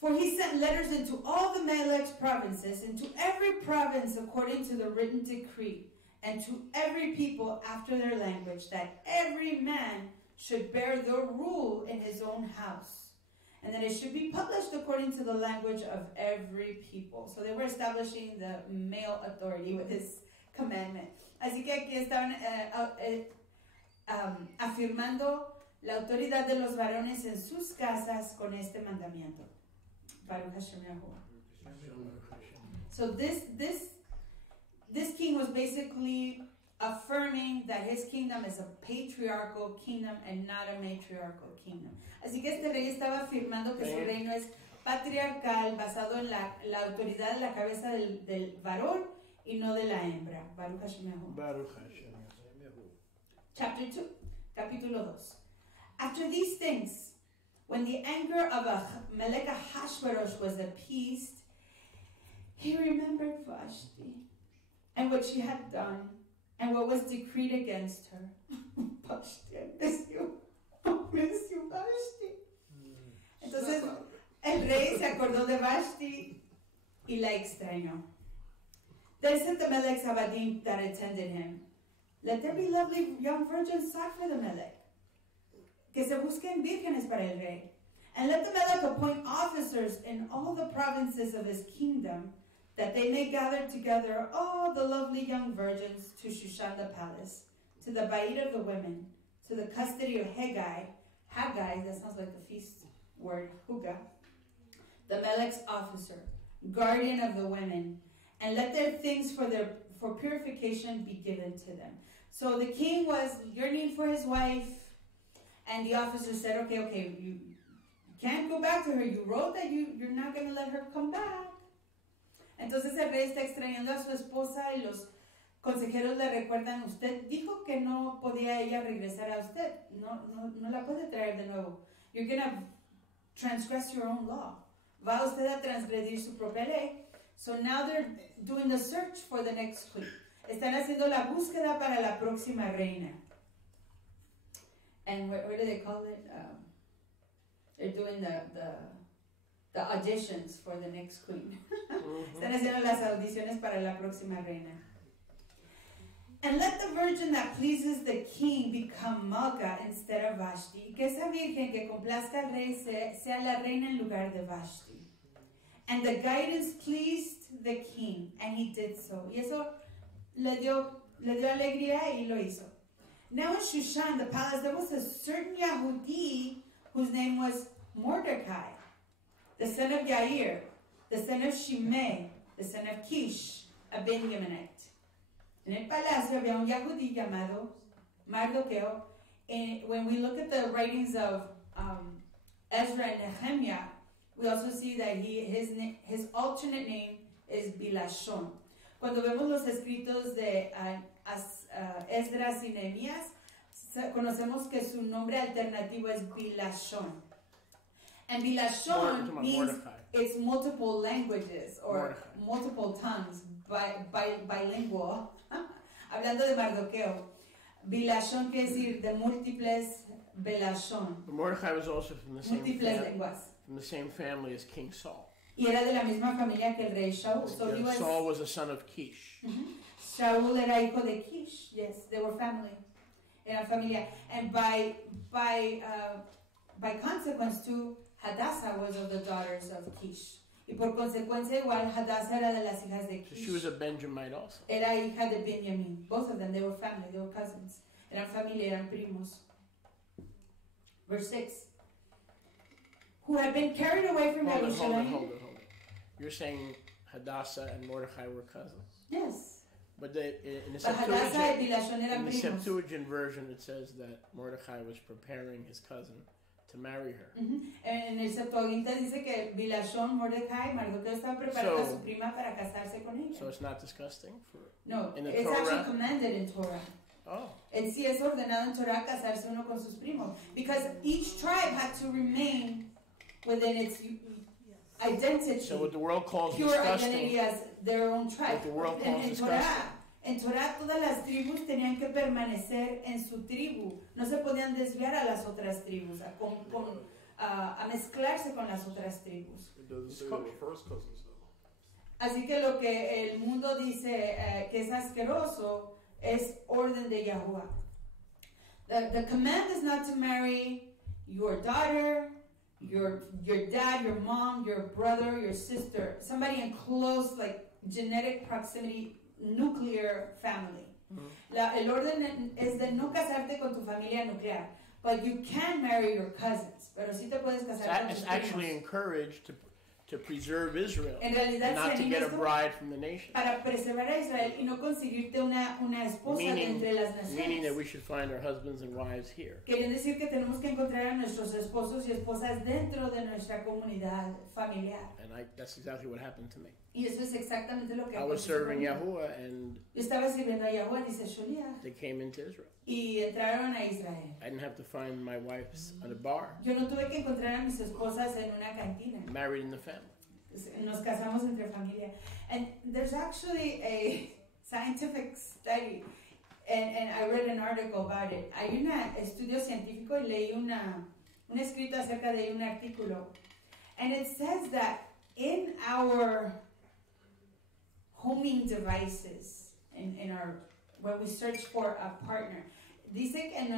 For he sent letters into all the Melech's provinces, into every province according to the written decree, and to every people after their language, that every man should bear the rule in his own house, and that it should be published according to the language of every people. So they were establishing the male authority with this commandment. Así que aquí estaban afirmando la autoridad de los varones en sus casas con este mandamiento. Baruch Hashem Yahuwah. So this king was basically affirming that his kingdom is a patriarchal kingdom and not a matriarchal kingdom. Así que este rey estaba afirmando que su reino es patriarcal, basado en la autoridad de la cabeza del varón y no de la hembra. Baruch Hashem Yahuwah. Baruch Hashem Yahuwah. Chapter 2, capítulo 2. After these things, when the anger of Melech Ahasuerus was appeased, he remembered Vashti and what she had done and what was decreed against her. Vashti, I miss you. I miss you, Vashti. Entonces, el rey se acordó de Vashti y la extrañó. Then said the Melech Sabadim that attended him, let there be lovely young virgins sought for the Melech, que se busquen vírgenes para el rey. And let the Melech appoint officers in all the provinces of his kingdom, that they may gather together all the lovely young virgins to Shushan the palace, to the bait of the women, to the custody of Haggai, that sounds like the feast word, Huga, the Melech's officer, guardian of the women, and let their things for purification be given to them. So the king was yearning for his wife, and the officer said, okay, you can't go back to her. You wrote that you're not going to let her come back. Entonces el rey está extrañando a su esposa y los consejeros le recuerdan, usted dijo que no podía ella regresar a usted. No la puede traer de nuevo. You're going to transgress your own law. Va usted a transgredir su propia ley. So now they're doing the search for the next queen. Están haciendo la búsqueda para la próxima reina. And what do they call it? They're doing the auditions for the next queen. Están haciendo las audiciones para la próxima reina. And let the virgin that pleases the king become Malka instead of Vashti. Y que esa virgen que complazca al rey sea la reina en lugar de Vashti. And the guidance pleased the king, and he did so. Y eso le dio alegría y lo hizo. Now in Shushan, the palace, there was a certain Yahudi whose name was Mordecai, the son of Yair, the son of Shimei, the son of Kish, a Benjaminite. En el palacio había un Yahudi llamado Mardoqueo. And when we look at the writings of Ezra and Nehemiah, we also see that his alternate name is Bilashon. Cuando vemos los escritos de Esdras y Nehemías, conocemos que su nombre alternativo es Bilashon. And Bilashon means it's multiple languages or multiple tongues, bilingual. Hablando de Mardoqueo, Bilashon quiere decir de múltiples Belashon. But Mordecai was also from the same family as King Saul. Y era de la misma familia que el rey Shaul. So Saul was a son of Kish. Shaul era hijo de Kish. Yes, they were family. Era familia. And by consequence too, Hadassah was of the daughters of Kish. Y por consecuencia igual, Hadassah era de las hijas de Kish. So she was a Benjamite also. Era hija de Benjamin. Both of them, they were family, they were cousins. Eran familia, eran primos. Verse 6. Who had been carried away from Jerusalem. Hold on. You're saying Hadassah and Mordecai were cousins? Yes. But in the Septuagint version, it says that Mordecai was preparing his cousin to marry her. En el Septuaginta dice que Bilashon, Mordecai, Mardoqueo estaba preparando a su prima para casarse con ella. So it's not disgusting? No, in the it's Torah? actually commanded in Torah. Oh. Sí es ordenado en Torah casarse uno con sus primos. Because each tribe had to remain within its identity. So what the world calls pure disgusting. Identity as their own tribe. What the world calls disgusting. En Torah todas las tribus tenían que permanecer en su tribu. No se podían desviar a las otras tribus, a mezclarse con las otras tribus. It doesn't say they were first cousins though. Así que lo que el mundo dice que es asqueroso es orden de Yahuwah. The command is not to marry your daughter, your dad, your mom, your brother, your sister, somebody in close, like, genetic proximity, nuclear family. El orden es de no casarte con tu familia nuclear, but you can marry your cousins. Pero sí te puedes casar con tus It's actually primos. encouraged to preserve Israel, En realidad, not to se get a anima bride from the nation. para preservar a Israel y no conseguirte una esposa de entre las Meaning that naciones. we should find our husbands and wives here. Quieren decir que tenemos que encontrar a nuestros esposos y esposas dentro de nuestra comunidad familiar. And that's exactly what happened to me. Y eso es exactamente lo que I was aconteció serving conmigo. Yahuwah, and Yo estaba sirviendo a Yahuwah, dice Sholiach, they came into Israel. y entraron a Israel. I didn't have to find my wives at a bar. Yo no tuve que encontrar a mis esposas en una cantina. Married in the family. Nos casamos entre familia. And there's actually a scientific study, and I read an article about it. Hay un estudio científico y leí un escrito acerca de un artículo. And it says that in our homing devices, in our, when we search for a partner, dice que en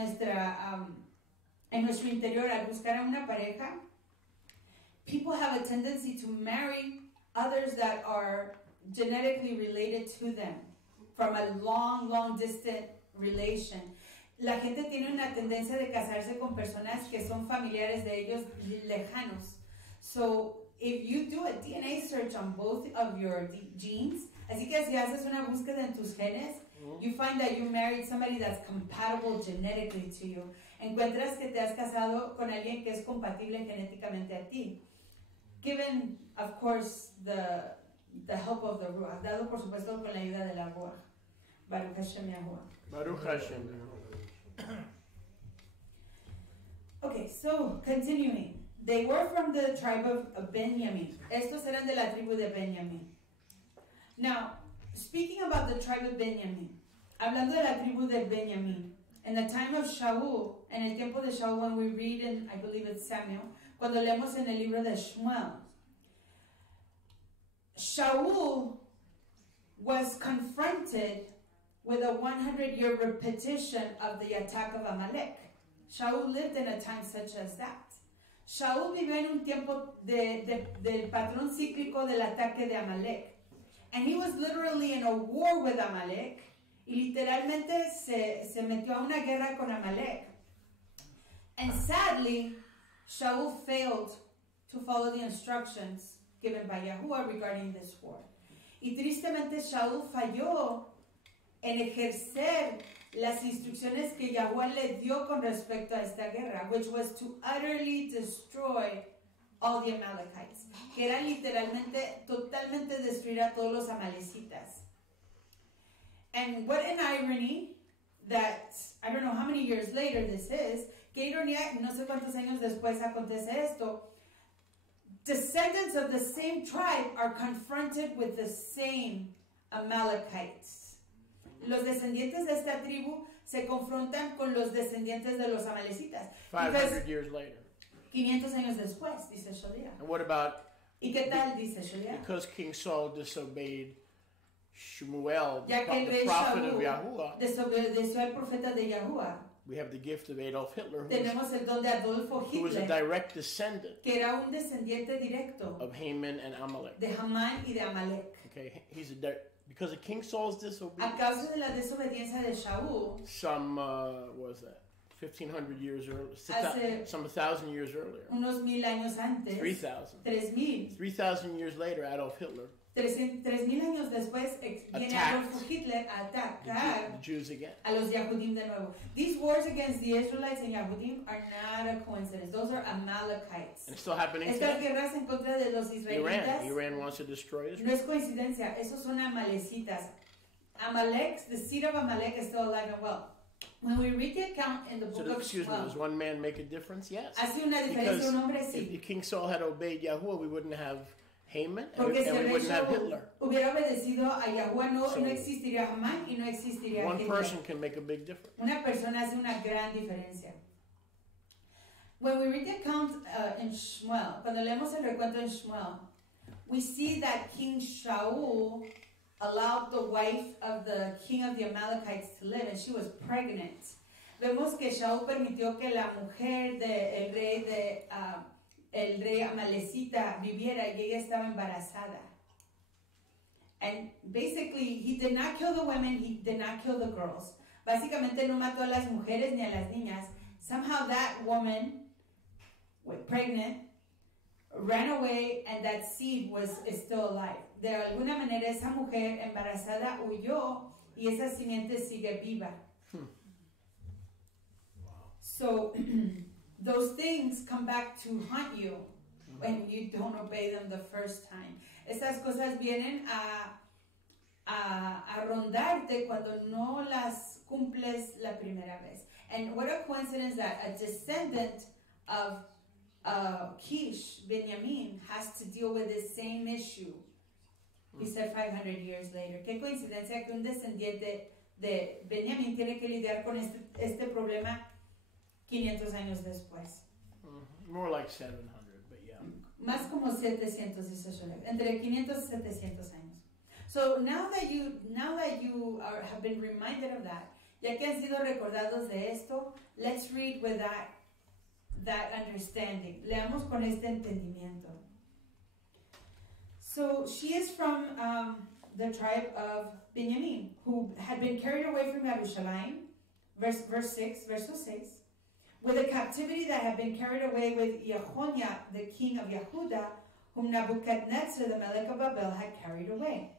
nuestro interior, al buscar a una pareja, people have a tendency to marry others that are genetically related to them from a long, long distant relation. La gente tiene una tendencia de casarse con personas que son familiares de ellos lejanos. So, if you do a DNA search on both of your genes, así que si haces una búsqueda en tus genes, you find that you married somebody that's compatible genetically to you. Encuentras que te has casado con alguien que es compatible genéticamente a ti. Given, of course, the help of the Ruach, dado por supuesto con la ayuda de la Ruach. Baruch Hashem Yahuwah. Baruch Hashem. Okay, so continuing. They were from the tribe of Benjamin. Estos eran de la tribu de Benjamin. Now, speaking about the tribe of Benjamin, hablando de la tribu de Benjamin, in the time of Shaul, en el tiempo de Shaul, when we read in, I believe it's Samuel, cuando leemos en el libro de Shmuel, Shaul was confronted with a 100-year repetition of the attack of Amalek. Shaul lived in a time such as that. Shaul vivió en un tiempo del patrón cíclico del ataque de Amalek. And he was literally in a war with Amalek. Y literalmente se metió a una guerra con Amalek. And sadly, Shaul failed to follow the instructions given by Yahuwah regarding this war. Y tristemente Shaul falló en ejercer las instrucciones que Yahuwah le dio con respecto a esta guerra, which was to utterly destroy all the Amalekites, que era literalmente, totalmente destruir a todos los amalecitas. And what an irony that, I don't know how many years later this is, que ironía, no sé cuántos años después acontece esto, descendants of the same tribe are confronted with the same Amalekites. Los descendientes de esta tribu se confrontan con los descendientes de los amalecitas. 500 years later. 500 años después, dice Sholiach. And what about, ¿Y qué tal, dice Sholiach? because King Saul disobeyed Shmuel, Ya que el the rey prophet of Shaul Yahuwah, desobedeció al profeta de Yahuwah, we have the gift of Adolf Hitler, tenemos el don de Adolfo who was a Hitler, direct descendant que era un descendiente directo of Haman and Amalek. de Hamán y de Amalek. Okay, because of King Saul's A disobedience. causa de la desobediencia de Shaul, Some, what was that? 1,500 years earlier, Hace- some 1,000 years earlier, unos 1000 años antes, 3,000. 3000, 3,000 years later, Adolf Hitler, 3000 años después, viene Attacked Adolfo Hitler a the atacar Jews again. a los Yahudim de nuevo. These wars against the Israelites and Yahudim are not a coincidence. Those are Amalekites. And it's still happening Estas today. guerras en contra de los israelitas Iran wants to destroy Israel. no es coincidencia. Esos son amalecitas. Amalek, the seed of Amalek is still alive and well. When we read the account in the book of Excuse me, does Shmuel, one man make a difference? Yes. hace una diferencia un hombre, sí. If King Saul had obeyed Yahuwah, we wouldn't have Haman and Porque si el we rey wouldn't have Shaul Hitler. hubiera obedecido a Yahuwah, no So, existiría Hamán y no existiría One Hitler. person can make a big difference. Una persona hace una gran diferencia. When we read the account in Shmuel, cuando leemos el recuento en Shmuel, we see that King Shaul allowed the wife of the king of the Amalekites to live, and she was pregnant. vemos que Shaul permitió que la mujer del el rey Amalecita viviera y ella estaba embarazada. And basically, he did not kill the women, he did not kill the girls. Básicamente no mató a las mujeres ni a las niñas. Somehow that woman, pregnant, ran away and that seed is still alive. De alguna manera esa mujer embarazada huyó y esa simiente sigue viva. So those things come back to haunt you when you don't obey them the first time. Esas cosas vienen a rondarte cuando no las cumples la primera vez. And what a coincidence that a descendant of Kish, Benjamin, has to deal with the same issue. He said 500 years later. Qué coincidencia que un descendiente de Benjamin tiene que lidiar con este problema 500 años después. More like 700, but yeah. Más como 700, dice Sholem. Entre 500 y 700 años. So now that you have been reminded of that, ya que han sido recordados de esto, let's read with that understanding. Leamos con este entendimiento. So she is from the tribe of Benjamin, who had been carried away from Jerusalem, verse 6, with a captivity that had been carried away with Jehoniah, the king of Yehuda, whom Nebuchadnezzar, the Melech of Babel, had carried away.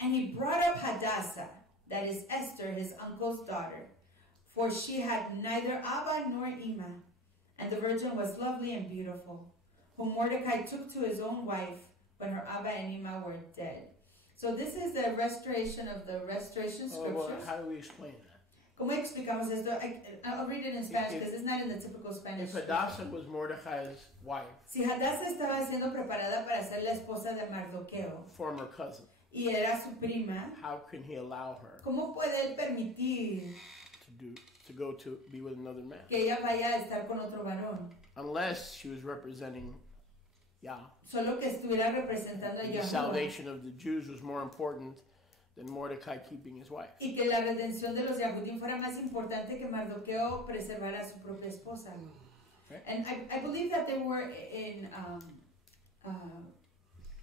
And he brought up Hadassah, that is Esther, his uncle's daughter, for she had neither Abba nor Ima, and the virgin was lovely and beautiful, whom Mordecai took to his own wife when her Abba and Ima were dead. So this is the restoration of the restoration scriptures. Well, how do we explain that? ¿Cómo explicamos esto? I'll read it in Spanish because it's not in the typical Spanish. If Hadassah was Mordecai's wife, si Hadassah estaba siendo preparada para ser la esposa de Mardoqueo, former cousin, y era su prima, how can he allow her ¿cómo puede él permitir to go to be with another man? Que ella vaya a estar con otro varón. Unless she was representing Yah. Solo que estuviera representando a The Yahweh. salvation of the Jews was more important than Mordecai keeping his wife. Y que la redención de los Yahudim fuera más importante que Mardoqueo preservar a su propia esposa. Okay. And I believe that they were in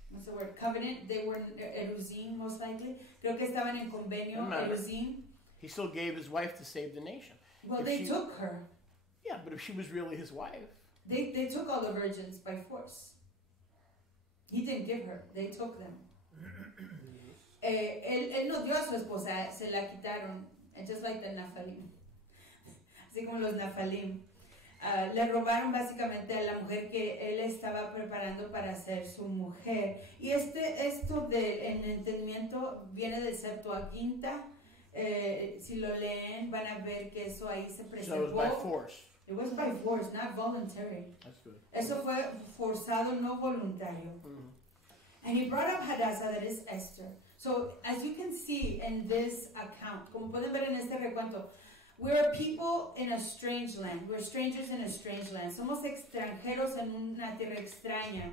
what's the word? Covenant. They were in Eruzim, most likely. Creo que estaban en convenio, Eruzim. He still gave his wife to save the nation. Well, they took her. Yeah, but if she was really his wife. They took all the virgins by force. He didn't give her. They took them. Él no dio a su esposa, se la quitaron. Just like the Naphalim. Así como los Naphalim. Le robaron básicamente a la mujer que él estaba preparando para ser su mujer. Y esto del entendimiento viene del Septuaginta. Si lo leen, van a ver que eso ahí se preservó. So it was by force. It was by force, not voluntary. That's good. Eso fue forzado, no voluntario. Mm-hmm. And he brought up Hadassah, that is Esther. So, as you can see in this account, como pueden ver en este recuento, we're people in a strange land. We're strangers in a strange land. Somos extranjeros en una tierra extraña.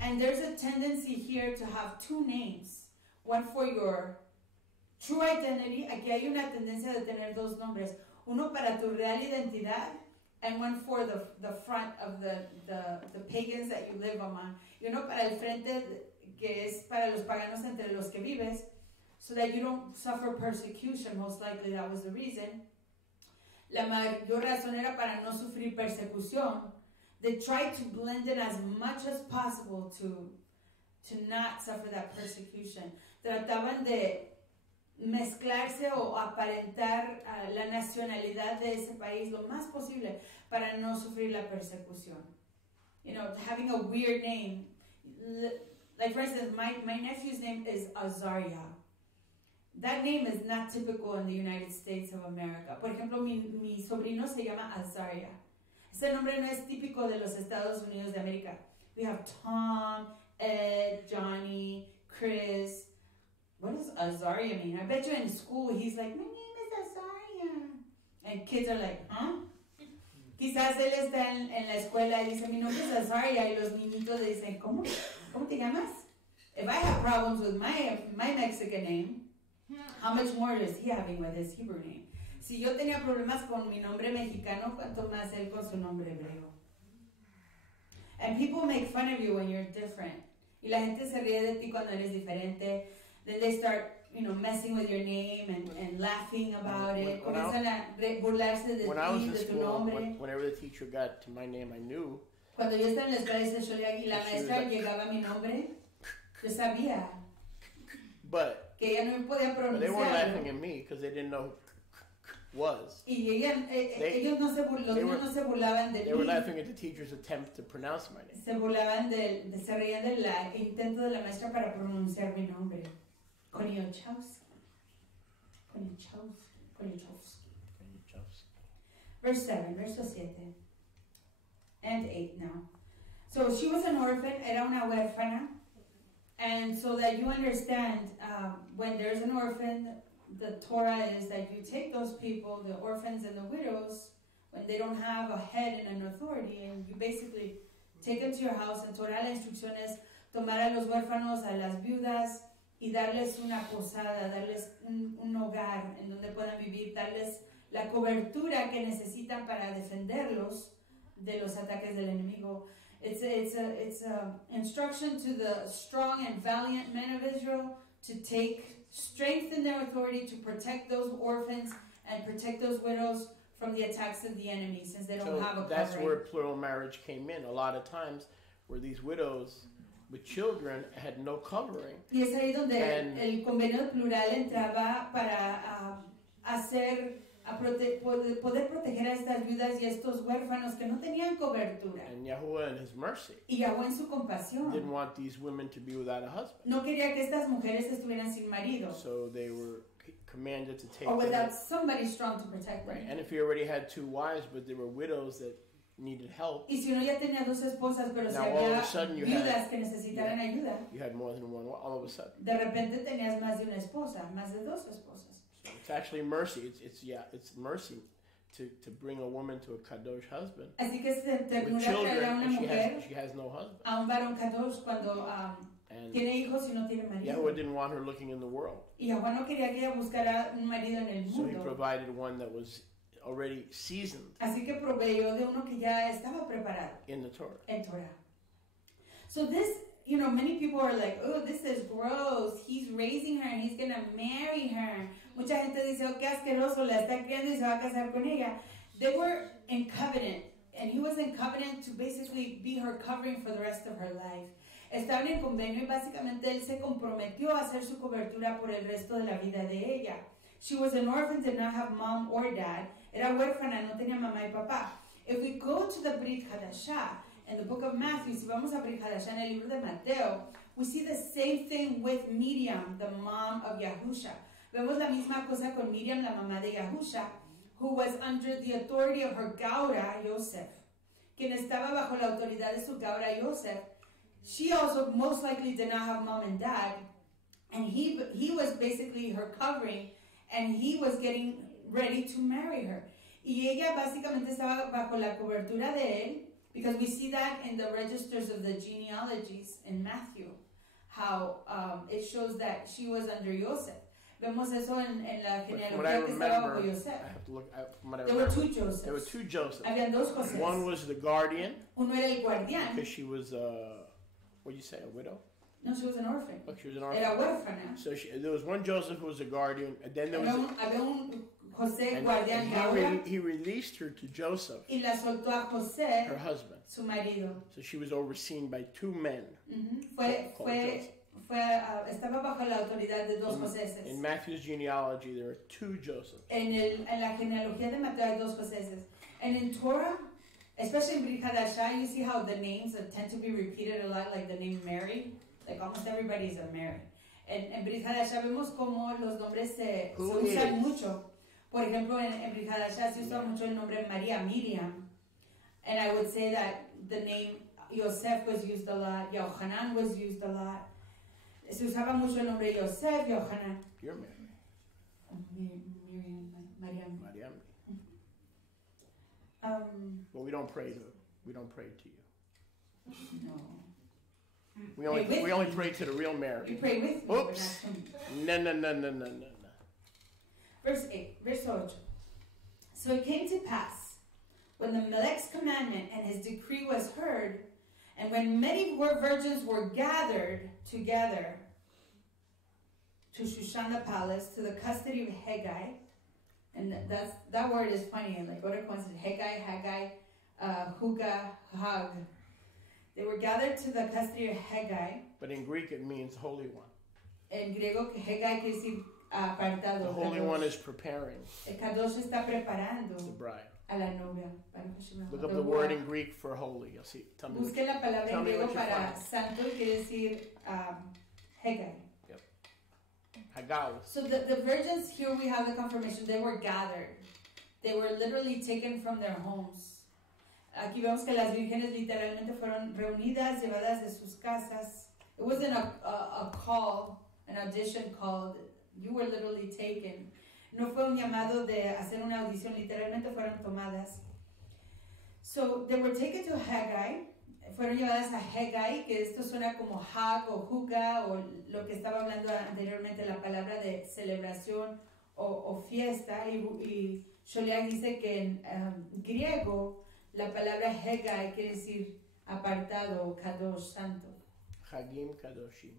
And there's a tendency here to have two names. One for your true identity. Aquí hay una tendencia de tener dos nombres. Uno para tu real identidad, and one for the front of the pagans that you live among. Y uno para el frente, que es para los paganos entre los que vives, so that you don't suffer persecution. Most likely that was the reason. La mayor razón era para no sufrir persecución. They tried to blend in as much as possible to not suffer that persecution. Trataban de mezclarse o aparentar la nacionalidad de ese país lo más posible para no sufrir la persecución. You know, having a weird name. Like for instance, my nephew's name is Azariah. That name is not typical in the United States of America. Por ejemplo, mi sobrino se llama Azariah. Ese nombre no es típico de los Estados Unidos de América. We have Tom, Ed, Johnny, Chris. What does Azariah mean? I bet you in school he's like, my name is Azariah. And kids are like, huh? Quizás él está en la escuela y dice, mi nombre es Azariah. Y los niñitos le dicen, ¿cómo te llamas? If I have problems with my Mexican name, how much more is he having with his Hebrew name? Si yo tenía problemas con mi nombre mexicano, cuanto más él con su nombre hebreo. And people make fun of you when you're different. Y la gente se ríe de ti cuando eres diferente. Then they start, messing with your name and laughing about it. Comienzan a burlarse de ti, de tu nombre. Whenever the teacher got to my name, I knew. Cuando yo estaba en la escuela y la maestra llegaba a mi nombre, yo sabía que ella no me podía pronunciar. They weren't laughing at me because they didn't know was. Y ellos los niños no se burlaban de mí. They were laughing at the teacher's attempt to pronounce my name. Se reían del intento de la maestra para pronunciar mi nombre. Koniachowski. Verse 7, verso 7. And 8 now. So she was an orphan, era una huérfana. And so that you understand, when there's an orphan, the Torah is that you take those people, the orphans and the widows, when they don't have a head and an authority, and you basically take them to your house, and Torah la instrucción es tomar a los huérfanos, a las viudas, y darles una posada, darles un hogar en donde puedan vivir, darles la cobertura que necesitan para defenderlos de los ataques del enemigo. It's a instruction to the strong and valiant men of Israel to strengthen their authority to protect those orphans and protect those widows from the attacks of the enemy, since they don't have a covering. That's where plural marriage came in. A lot of times where these widows with children had no covering. Y es ahí donde el convenio plural entraba para poder proteger a estas viudas y a estos huérfanos que no tenían cobertura. And Yahuwah in his mercy y Yahuwah en su compasión didn't want these women to be without a husband. No quería que estas mujeres estuvieran sin marido. So they were commanded to take or without somebody strong to protect them. Right. And if he already had 2 wives, but there were widows that needed help. Y si uno ya tenía 2 esposas, pero si había viudas que necesitaran ayuda. You had more than one all of a sudden. De repente tenías más de una esposa, más de 2 esposas. So it's actually mercy. It's mercy to bring a woman to a kadosh husband. Así que es ternura traer a una mujer she has no husband. A un varón kadosh cuando tiene hijos y no tiene marido. Yahweh didn't want her looking in the world. Y Yahweh no quería que ella buscara un marido en el mundo. So he provided one that was already seasoned. Así que proveyó de uno que ya estaba preparado. In the Torah. En Torah. So this, many people are like, oh, this is gross. He's raising her and he's going to marry her. Mucha gente dice, oh, qué asqueroso, la está criando y se va a casar con ella. They were in covenant, and he was in covenant to basically be her covering for the rest of her life. Estaban en convenio y básicamente él se comprometió a hacer su cobertura por el resto de la vida de ella. She was an orphan, did not have mom or dad. Era huérfana, no tenía mamá y papá. If we go to the Brit Hadashah, in the book of Matthew, si vamos a Brit Hadashah en el libro de Mateo, we see the same thing with Miriam, the mom of Yahusha. Vemos la misma cosa con Miriam, la mamá de Yahusha, who was under the authority of her Gaura, Yosef. Quien estaba bajo la autoridad de su Gaura, Yosef. She also most likely did not have mom and dad. And he was basically her covering, and he was getting ready to marry her. Y ella básicamente estaba bajo la cobertura de él, because we see that in the registers of the genealogies in Matthew, how it shows that she was under Yosef. Vemos eso en la genealogía que estaba bajo Yosef. I have to look at There were 2 Josephs. There were 2 Josephs. Habían 2 Josés. One was the guardian. Uno era el guardián. Because she was, what do you say, a widow? No, she was an orphan. Oh, she was an orphan. Era huérfana. So there was one Joseph who was a guardian, and then there was... Había un José guardián and he released her to Joseph, y la soltó a José, her husband. Su marido. So she was overseen by 2 men. Estaba bajo la autoridad de 2 Joséses. In Matthew's genealogy, there are 2 Josephs. En la genealogía de Mateo hay 2 Joséses. And in Torah, especially in Brit Hadashah, you see how the names tend to be repeated a lot, like the name Mary. Like almost everybody is a Mary. En Brit Hadashah vemos como los nombres se usan mucho. Por ejemplo, en Brit Hadashah se usa mucho el nombre María, Miriam. And I would say that the name Yosef was used a lot. Yohanan was used a lot. Se usaba mucho el nombre Yosef, Yohanan. You're Mary. Miriam, Mariamne. But we don't pray to you. No. We only pray to the real Mary. You pray with me. Oops. No. Verse 8, verse 8. So it came to pass, when the Melech's commandment and his decree was heard, and when many virgins were gathered together to Shushan the palace, to the custody of Haggai, and that word is funny, like what a coincidence, Haggai, Huga, Hag. They were gathered to the custody of Haggai. But in Greek it means Holy One. En griego, Haggai quiere decir apartado. The Holy One is preparing El Kadosh está preparando the bride. a la novia. Look up the word in Greek for holy. You'll see. Tell me. Busque la palabra en griego para find. santo, quiere decir Haggai. Yep. Haggai. So the virgins, here we have the confirmation. They were gathered. They were literally taken from their homes. Aquí vemos que las vírgenes literalmente fueron reunidas, llevadas de sus casas. It wasn't a call, an audition call. You were literally taken. No fue un llamado de hacer una audición, literalmente fueron tomadas. So they were taken to Haggai. Fueron llevadas a Haggai, que esto suena como Hag o Huga, o lo que estaba hablando anteriormente, la palabra de celebración o fiesta. Y Sholiak dice que en griego la palabra Haggai quiere decir apartado, kadosh, santo. Hagim kadoshim.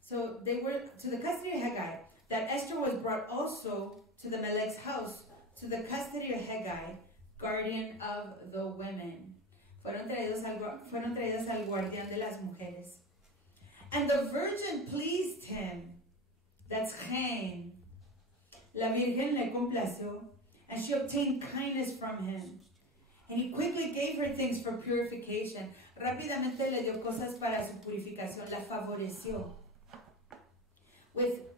So they were to the custody of Haggai. That Esther was brought also to the Melech's house, to the custody of Haggai, guardian of the women. Fueron traídas al guardián de las mujeres. And the virgin pleased him. That's Chen. La Virgen le complació, and she obtained kindness from him. And he quickly gave her things for purification. Rápidamente le dio cosas para su purificación. La favoreció.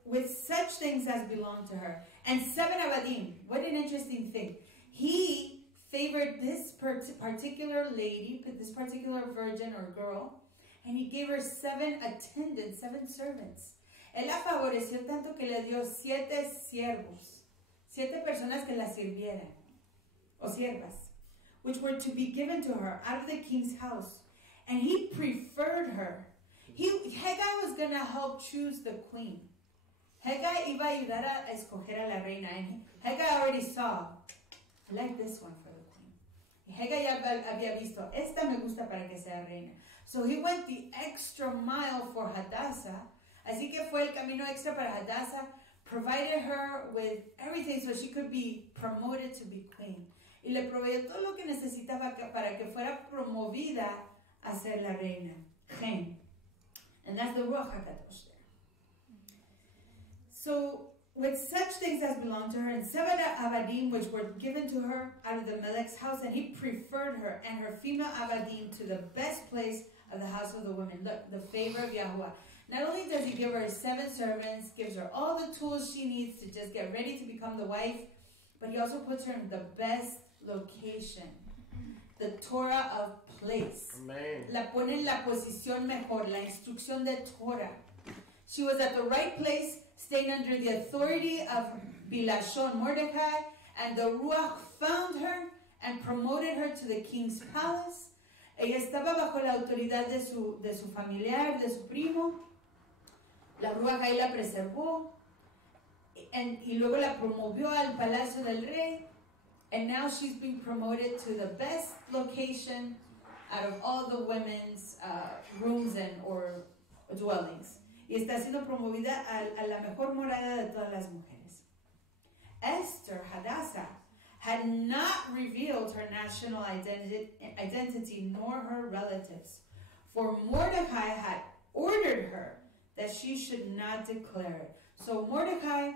With such things as belonged to her. And 7 avadim. What an interesting thing. He favored this particular lady, this particular virgin or girl, and he gave her 7 attendants, 7 servants. Él la favoreció tanto que le dio 7 siervos, 7 personas que la sirvieran, o siervas, which were to be given to her out of the king's house. And he preferred her. Haggai was going to help choose the queen. Haggai iba a ayudar a escoger a la reina. And Haggai already saw, I like this one for the queen. Haggai ya había visto, esta me gusta para que sea reina. So he went the extra mile for Hadassah. Así que fue el camino extra para Hadassah, provided her with everything so she could be promoted to be queen. Y le proveyó todo lo que necesitaba para que fuera promovida a ser la reina. Chen. And that's the Ruach HaKadosh there. So, with such things as belonged to her, and 7 avadim which were given to her out of the Melech's house, and he preferred her and her female avadim to the best place of the house of the women. Look, the favor of Yahuwah. Not only does he give her 7 servants, gives her all the tools she needs to just get ready to become the wife, but he also puts her in the best location, the Torah of place. Amen. La pone en la posición mejor, la instrucción de Torah. She was at the right place, staying under the authority of Bilashon Mordecai, and the Ruach found her and promoted her to the king's palace. Ella estaba bajo la autoridad de su familiar, de su primo. La Ruach ahí la preservó, y luego la promovió al palacio del rey. And now she's being promoted to the best location out of all the women's rooms or dwellings. Y está siendo promovida a la mejor morada de todas las mujeres. Esther, Hadassah, had not revealed her national identity nor her relatives, for Mordecai had ordered her that she should not declare it. So Mordecai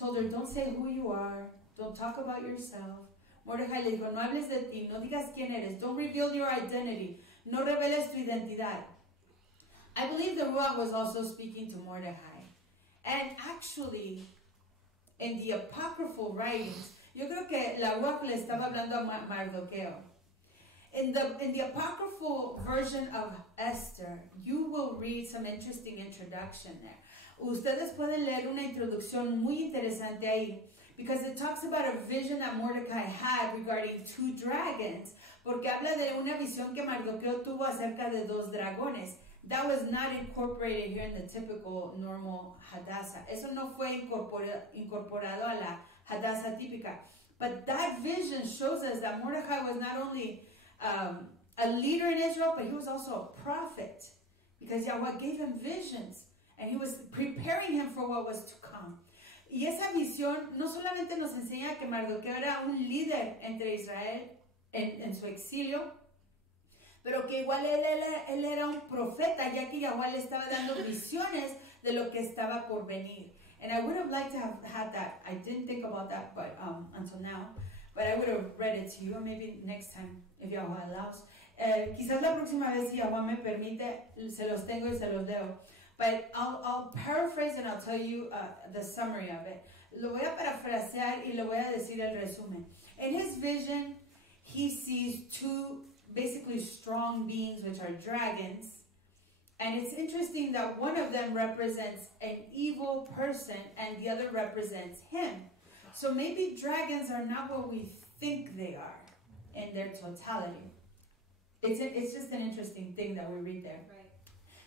told her, don't say who you are, don't talk about yourself. Mordecai le dijo, no hables de ti, no digas quién eres, don't reveal your identity, no reveles tu identidad. I believe the Ruach was also speaking to Mordecai. And actually, in the apocryphal writings, yo creo que la Ruach le estaba hablando a Mardoqueo. In the apocryphal version of Esther, you will read some interesting introduction there. Ustedes pueden leer una introducción muy interesante ahí, because it talks about a vision that Mordecai had regarding 2 dragons, porque habla de una visión que Mardoqueo tuvo acerca de 2 dragones. That was not incorporated here in the typical normal Hadassah. Eso no fue incorporado a la Hadassah típica. But that vision shows us that Mordecai was not only a leader in Israel, but he was also a prophet, because Yahweh gave him visions and he was preparing him for what was to come. Y esa visión no solamente nos enseña que Mardoqueo era un líder entre Israel en su exilio, pero que igual él era un profeta, ya que Yahweh le estaba dando visiones de lo que estaba por venir. And I would have liked to have had that. I didn't think about that but until now, but I would have read it to you, or maybe next time, if Yahweh allows. Quizás la próxima vez, si Yahweh me permite, se los tengo y se los leo. But I'll paraphrase and I'll tell you the summary of it. Lo voy a parafrasear y le voy a decir el resumen. In his vision, he sees two basically strong beings, which are dragons. And it's interesting that one of them represents an evil person and the other represents him. So maybe dragons are not what we think they are in their totality. It's just an interesting thing that we read there.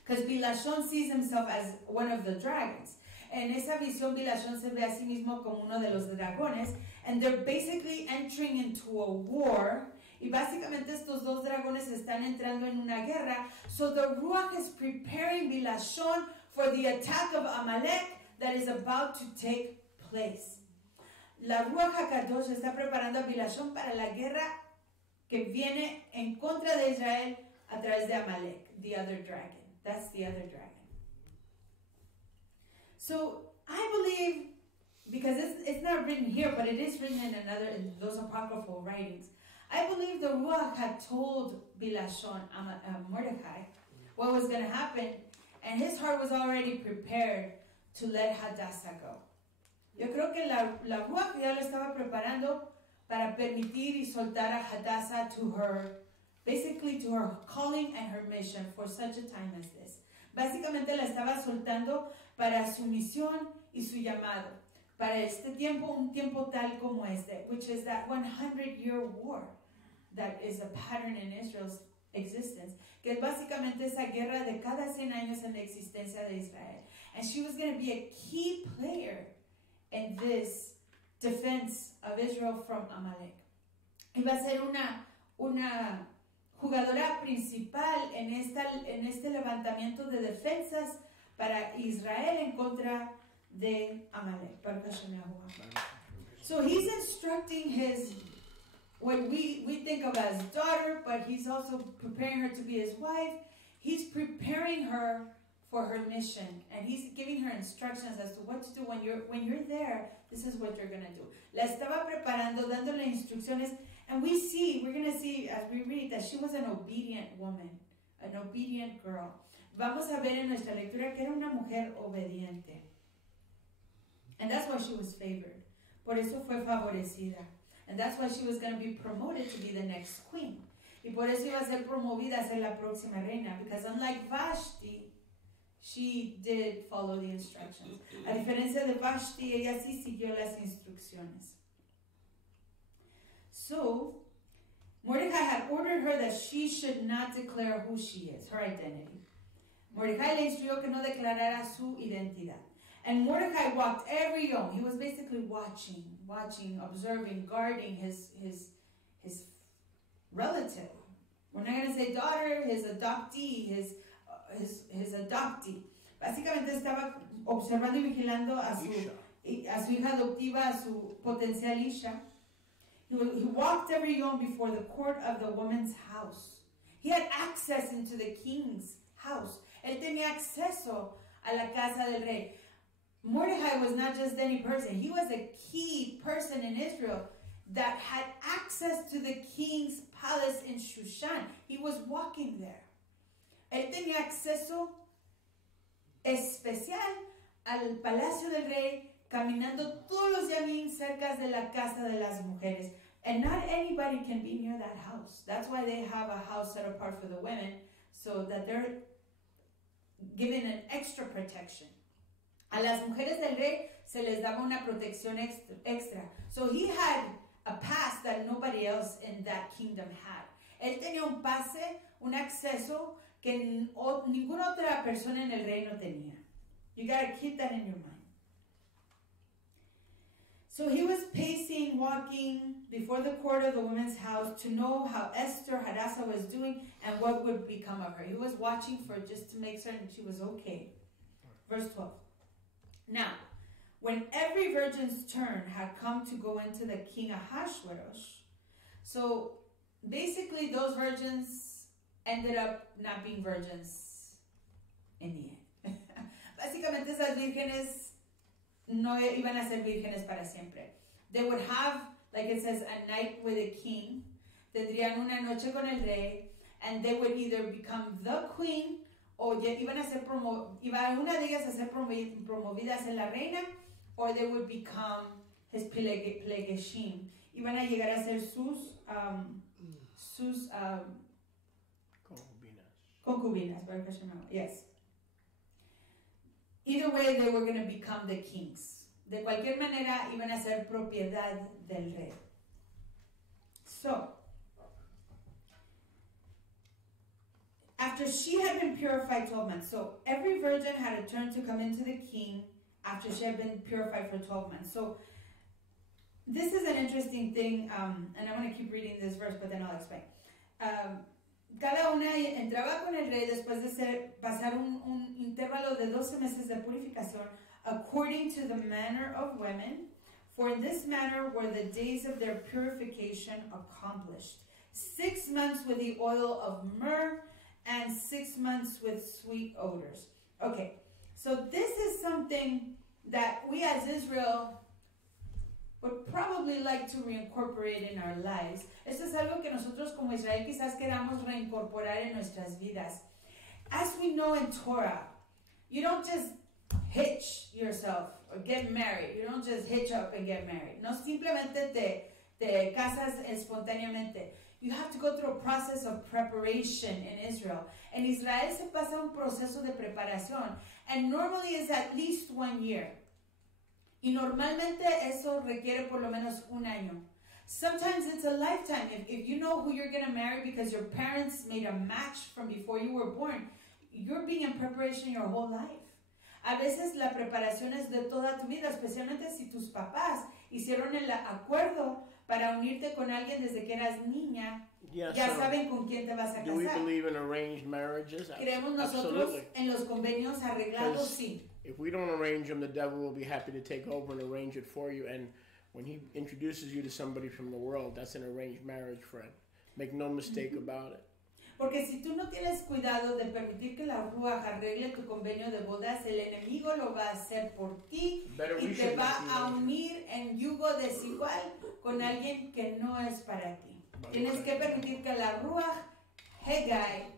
Because Bilashon sees himself as one of the dragons. En esa visión, Bilashon se ve a sí mismo como uno de los dragones. And they're basically entering into a war. Y básicamente estos dos dragones están entrando en una guerra. So the Ruach is preparing Bilashon for the attack of Amalek that is about to take place. La Ruach HaKadosh está preparando a Bilashon para la guerra que viene en contra de Israel a través de Amalek, the other dragon. That's the other dragon. So I believe, because it's not written here, but it is written in those apocryphal writings. I believe the Ruach had told Bilashon, Mordecai, what was going to happen, and his heart was already prepared to let Hadassah go. Yo creo que la Ruach ya lo estaba preparando para permitir y soltar a Hadassah to her, basically to her calling and her mission for such a time as this. Básicamente la estaba soltando para su misión y su llamado. Para este tiempo, un tiempo tal como este, which is that 100-year war that is a pattern in Israel's existence, que es básicamente esa guerra de cada 100 años en la existencia de Israel. And she was going to be a key player in this defense of Israel from Amalek. Iba a ser una jugadora principal en este levantamiento de defensas para Israel en contra de Amalek. So he's instructing his, what we think of as daughter, but he's also preparing her to be his wife. He's preparing her for her mission, and he's giving her instructions as to what to do when you're there. This is what you're going to do. La estaba preparando, dándole instrucciones, and we're going to see as we read that she was an obedient woman, an obedient girl. Vamos a ver en nuestra lectura que era una mujer obediente. And that's why she was favored. Por eso fue favorecida. And that's why she was going to be promoted to be the next queen. Y por eso iba a ser promovida a ser la próxima reina. Because unlike Vashti, she did follow the instructions. A diferencia de Vashti, ella sí siguió las instrucciones. So, Mordecai had ordered her that she should not declare who she is, her identity. Mordecai le instruyó que no declarara su identidad. And Mordecai walked every yom. He was basically watching, observing, guarding his relative. We're not going to say daughter, his adoptee, his adoptee. Básicamente estaba observando y vigilando a su hija adoptiva, a su potencial Isha. He walked every yom before the court of the woman's house. He had access into the king's house. Él tenía acceso a la casa del rey. Mordecai was not just any person. He was a key person in Israel that had access to the king's palace in Shushan. He was walking there. Él tenía acceso especial al palacio del rey, caminando todos los yamim cerca de la casa de las mujeres. And not anybody can be near that house. That's why they have a house set apart for the women, so that they're given an extra protection. A las mujeres del rey se les daba una protección extra. So he had a pass that nobody else in that kingdom had. Él tenía un pase, un acceso que ninguna otra persona en el reino tenía. You gotta keep that in your mind. So he was pacing, walking before the court of the women's house to know how Esther Hadassah was doing and what would become of her. He was watching for just to make certain she was okay. Verse 12. Now, when every virgin's turn had come to go into the king Ahasuerus, so basically those virgins ended up not being virgins in the end. Básicamente esas vírgenes no iban a ser vírgenes para siempre. They would have, like it says, a night with a king. Tendrían una noche con el rey, and they would either become the queen o iban a ser iba una de ellas a ser promovidas en la reina, or they would become his plegeshim. Iban a llegar a ser sus concubinas. Yes. Either way, they were going to become the kings. De cualquier manera, iban a ser propiedad del rey. So, after she had been purified 12 months, so every virgin had a turn to come into the king after she had been purified for 12 months. So, this is an interesting thing, and I'm going to keep reading this verse, but then I'll explain. Cada una entraba con el rey después de pasar un intervalo de 12 meses de purificación, according to the manner of women, for in this manner were the days of their purification accomplished. 6 months with the oil of myrrh, and 6 months with sweet odors. Okay, so this is something that we as Israel would probably like to reincorporate in our lives. Esto es algo que nosotros como Israel quizás queramos reincorporar en nuestras vidas. As we know in Torah, you don't just hitch yourself or get married. You don't just hitch up and get married. No simplemente te casas espontáneamente. You have to go through a process of preparation in Israel. En Israel se pasa un proceso de preparación, and normally it's at least 1 year. Y normalmente eso requiere por lo menos un año. Sometimes it's a lifetime. If you know who you're going to marry because your parents made a match from before you were born, you're being in preparation your whole life. A veces la preparación es de toda tu vida, especialmente si tus papás hicieron el acuerdo para unirte con alguien desde que eras niña. Ya saben con quién te vas a casar. Do we believe in arranged marriages? Creemos nosotros en los convenios arreglados, sí. If we don't arrange them, the devil will be happy to take over and arrange it for you. And when he introduces you to somebody from the world, that's an arranged marriage, friend. Make no mistake about it. Porque si tú no tienes cuidado de permitir que la Ruach arregle tu convenio de bodas, el enemigo lo va a hacer por ti y te va a unir en yugo desigual con alguien que no es para ti. Tienes que permitir que la Ruach Hegai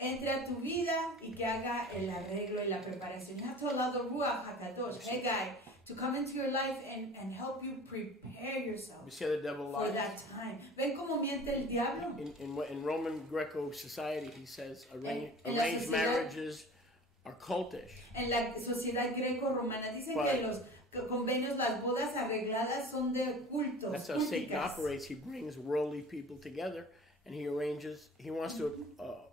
entre a tu vida y que haga el arreglo y la preparación. You have to allow the Ruach HaKadosh, Hegai, to come into your life and help you prepare yourself you see how the devil lies? For that time. ¿Ven cómo miente el diablo? In Roman Greco society, he says arranged marriages are cultish. En la sociedad greco-romana dicen que los convenios, las bodas arregladas son de cultos. That's how Satan operates. He brings worldly people together, and he wants to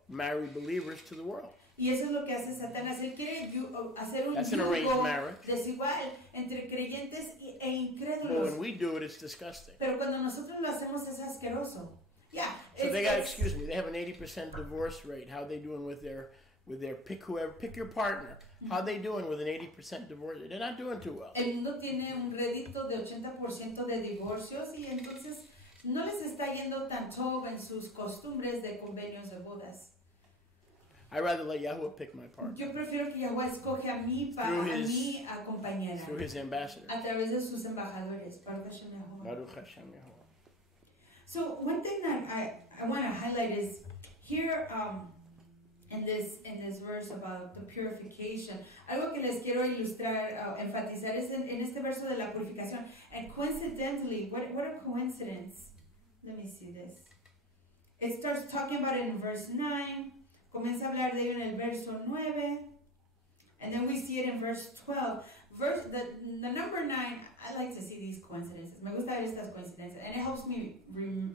marry believers to the world. Y eso es lo que hace Satanás. Él quiere hacer un That's an arranged yugo marriage. desigual entre creyentes e incrédulos. But when we do it, it's disgusting. Pero cuando nosotros lo hacemos es asqueroso. Yeah. So they have an 80% divorce rate. How are they doing with their pick your partner? How are they doing with an 80% divorce rate? They're not doing too well. El mundo tiene un rédito de 80% de divorcios y entonces no les está yendo tan top en sus costumbres de convenios de bodas. I'd rather let Yahweh pick my partner. Yo prefiero que Yahweh escoge a mi compañera. Through his ambassador. A través de sus embajadores. Baruch Hashem Yahweh. Baruch Hashem Yahweh. So one thing that I want to highlight is here in this verse about the purification. Algo que les quiero ilustrar, enfatizar es en este verso de la purificación. And coincidentally, what a coincidence. Let me see this. It starts talking about it in verse 9. Comienza a hablar de ello en el verso 9. And then we see it in verse 12. The number 9, I like to see these coincidences. Me gusta ver estas coincidencias. And it helps me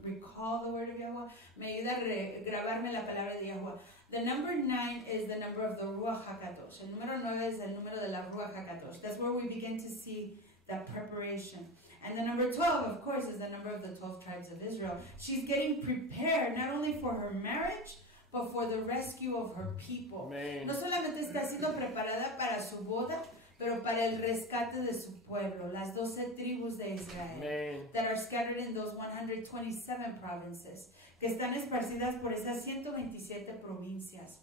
recall the word of Yahweh. Me ayuda a grabarme la palabra de Yahweh. The number 9 is the number of the Ruach HaKadosh. El número 9 es el número de la Ruach HaKadosh. That's where we begin to see that preparation. And the number 12, of course, is the number of the 12 tribes of Israel. She's getting prepared not only for her marriage, but for the rescue of her people. Amen. No solamente está siendo preparada para su boda, pero para el rescate de su pueblo, las 12 tribus de Israel, Amen. that are scattered in those 127 provinces, que están esparcidas por esas 127 provincias.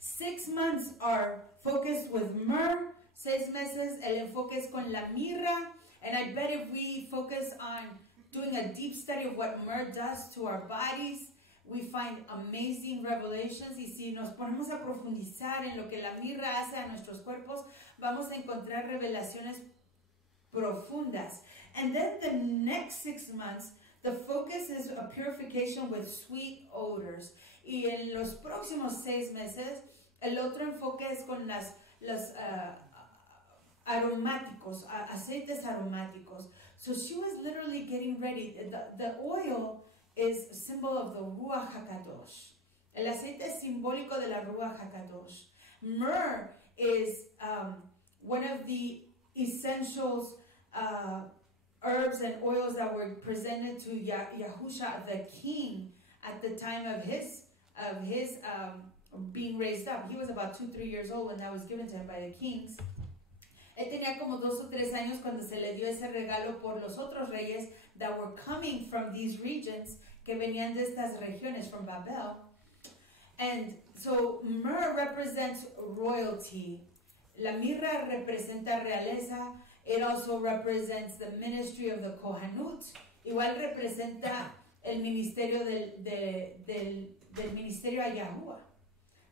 6 months are focused with myrrh. 6 meses el enfoque es con la mirra. And I bet if we focus on doing a deep study of what myrrh does to our bodies, we find amazing revelations. Y si nos ponemos a profundizar en lo que la mirra hace a nuestros cuerpos, vamos a encontrar revelaciones profundas. And then the next 6 months, the focus is a purification with sweet odors. Y en los próximos 6 meses, el otro enfoque es con los aromáticos, aceites aromáticos. So she was literally getting ready. The oil is a symbol of the Ruach HaKadosh. El aceite es simbólico de la Ruach HaKadosh. Myrrh is one of the essentials, herbs and oils that were presented to Yahusha, the king, at the time of his being raised up. He was about 2-3 years old when that was given to him by the kings. Él tenía como 2 o 3 años cuando se le dio ese regalo por los otros reyes that were coming from these regions, que venían de estas regiones from Babel. And so myrrh represents royalty. La mirra representa realeza. It also represents the ministry of the Kohanut. Igual representa el ministerio del ministerio a Yahuwah.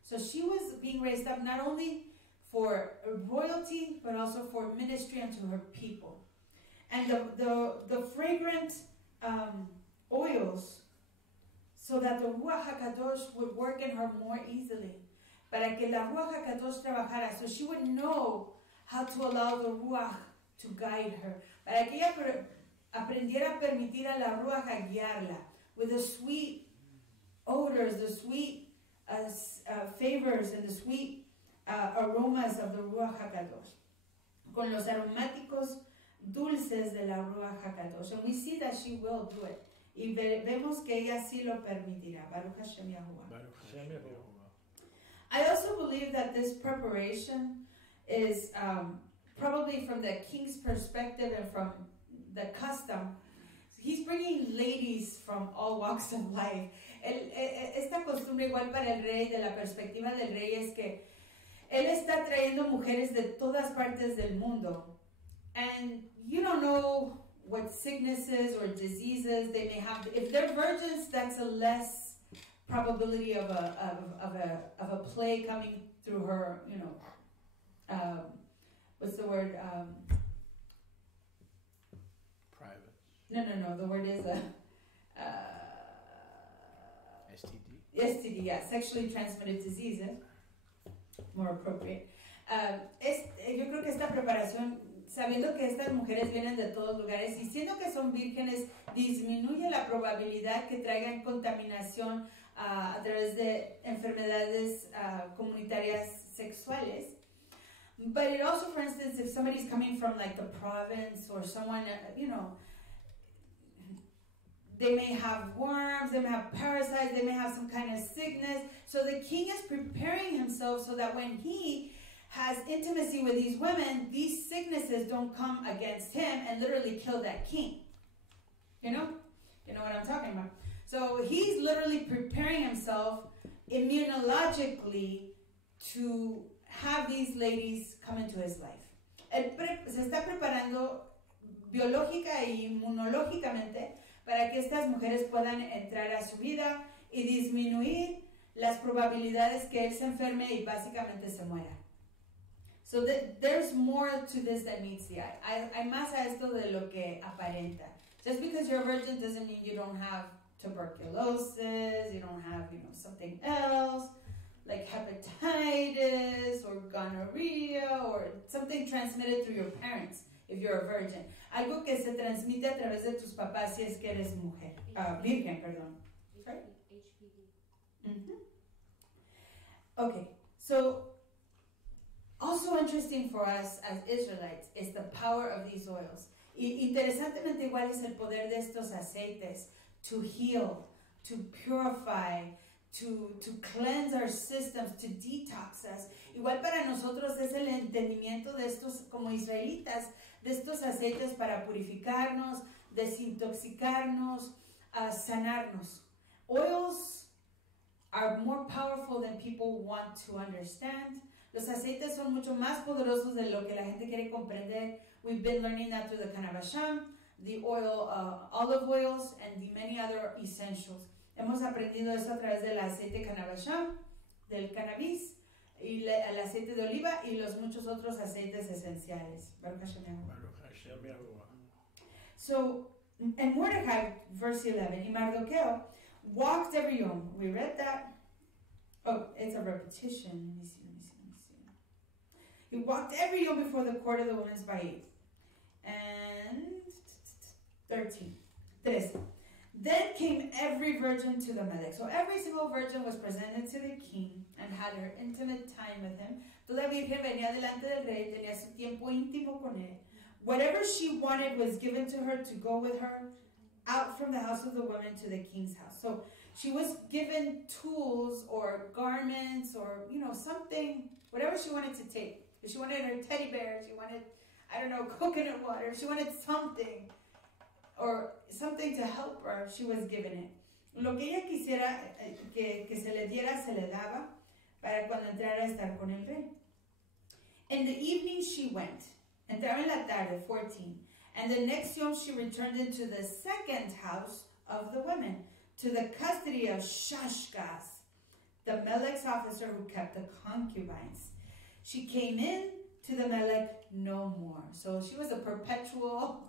So she was being raised up not only for royalty, but also for ministry unto her people. And the fragrant oils, so that the Ruach HaKadosh would work in her more easily. Para que la Ruach HaKadosh trabajara, so she would know how to allow the Ruach to guide her. Para que ella aprendiera a permitir a la Ruach a guiarla with the sweet odors, the sweet favors, and the sweet aromas of the Ruach HaKadosh, con los aromáticos dulces de la Ruach HaKadosh. And we see that she will do it. Y vemos que ella sí lo permitirá. Baruch Hashem Yahuwah. I also believe that this preparation is probably from the king's perspective and from the custom. He's bringing ladies from all walks of life. Esta costumbre igual para el rey, de la perspectiva del rey, es que él está trayendo mujeres de todas partes del mundo. And you don't know what sicknesses or diseases they may have. If they're virgins, that's a less probability of a plague coming through her, you know, what's the word? Private. No, the word is STD. STD, yeah, sexually transmitted diseases. More appropriate. Yo creo que esta preparación, sabiendo que estas mujeres vienen de todos lugares y siendo que son vírgenes, disminuye la probabilidad que traigan contaminación a través de enfermedades comunitarias sexuales. But it also, for instance, if somebody's coming from like the province or someone, you know, they may have worms, they may have parasites, they may have some kind of sickness. So the king is preparing himself so that when he has intimacy with these women, these sicknesses don't come against him and literally kill that king. You know what I'm talking about. So he's literally preparing himself immunologically to have these ladies come into his life. Se está preparando biológica y inmunológicamente para que estas mujeres puedan entrar a su vida y disminuir las probabilidades que él se enferme y básicamente se muera. So there's more to this than meets the eye. Hay más a esto de lo que aparenta. Just because you're a virgin doesn't mean you don't have tuberculosis, you don't have, something else, like hepatitis or gonorrhea or something transmitted through your parents if you're a virgin. Algo que se transmite a través de tus papás si es que eres mujer. Virgen, perdón. Sorry? HPV. Okay, so Also interesting for us as Israelites is the power of these oils. Interesantemente igual es el poder de estos aceites to heal, to purify, to cleanse our systems, to detox us. Igual para nosotros es el entendimiento de estos, como israelitas, de estos aceites para purificarnos, desintoxicarnos, sanarnos. Oils are more powerful than people want to understand. Los aceites son mucho más poderosos de lo que la gente quiere comprender. We've been learning that through the Kanabasham, the oil, olive oils, and the many other essentials. Hemos aprendido eso a través del aceite Kanabasham, del cannabis, y el aceite de oliva y los muchos otros aceites esenciales. Baruch Hashem Yahuwah. So, in Mordecai, verse 11, y Mardocheo walked every yom. We read that. Oh, it's a repetition. Let me see. He walked every yom before the court of the women's bait. And 13. Then came every virgin to the Melech. So every single virgin was presented to the king and had her intimate time with him. Toda virgen venía delante del rey, tenía su tiempo íntimo con él. Whatever she wanted was given to her to go with her out from the house of the women to the king's house. So she was given tools or garments or, something, whatever she wanted to take. If she wanted her teddy bear, she wanted, coconut water, she wanted something, or something to help her, she was given it. Lo que ella quisiera que se le diera, se le daba, para cuando entrara a estar con el rey. In the evening she went, entraba en la tarde, 14, and the next yom she returned into the second house of the women, to the custody of Shashgaz, the Melech's officer who kept the concubines. She came in to the Melech no more. So she was a perpetual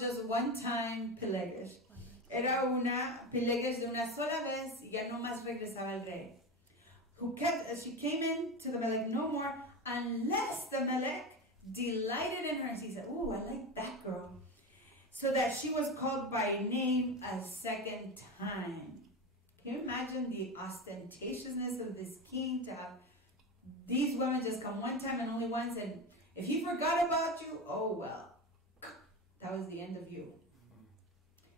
just one-time pilegesh. Era una pilegesh de una sola vez y ya no más regresaba al rey. She came in to the Melech no more unless the Melech delighted in her. And he said, "Ooh, I like that girl." So that she was called by name a second time. Can you imagine the ostentatiousness of this king to have these women just come one time and only once, and if he forgot about you, oh well, that was the end of you.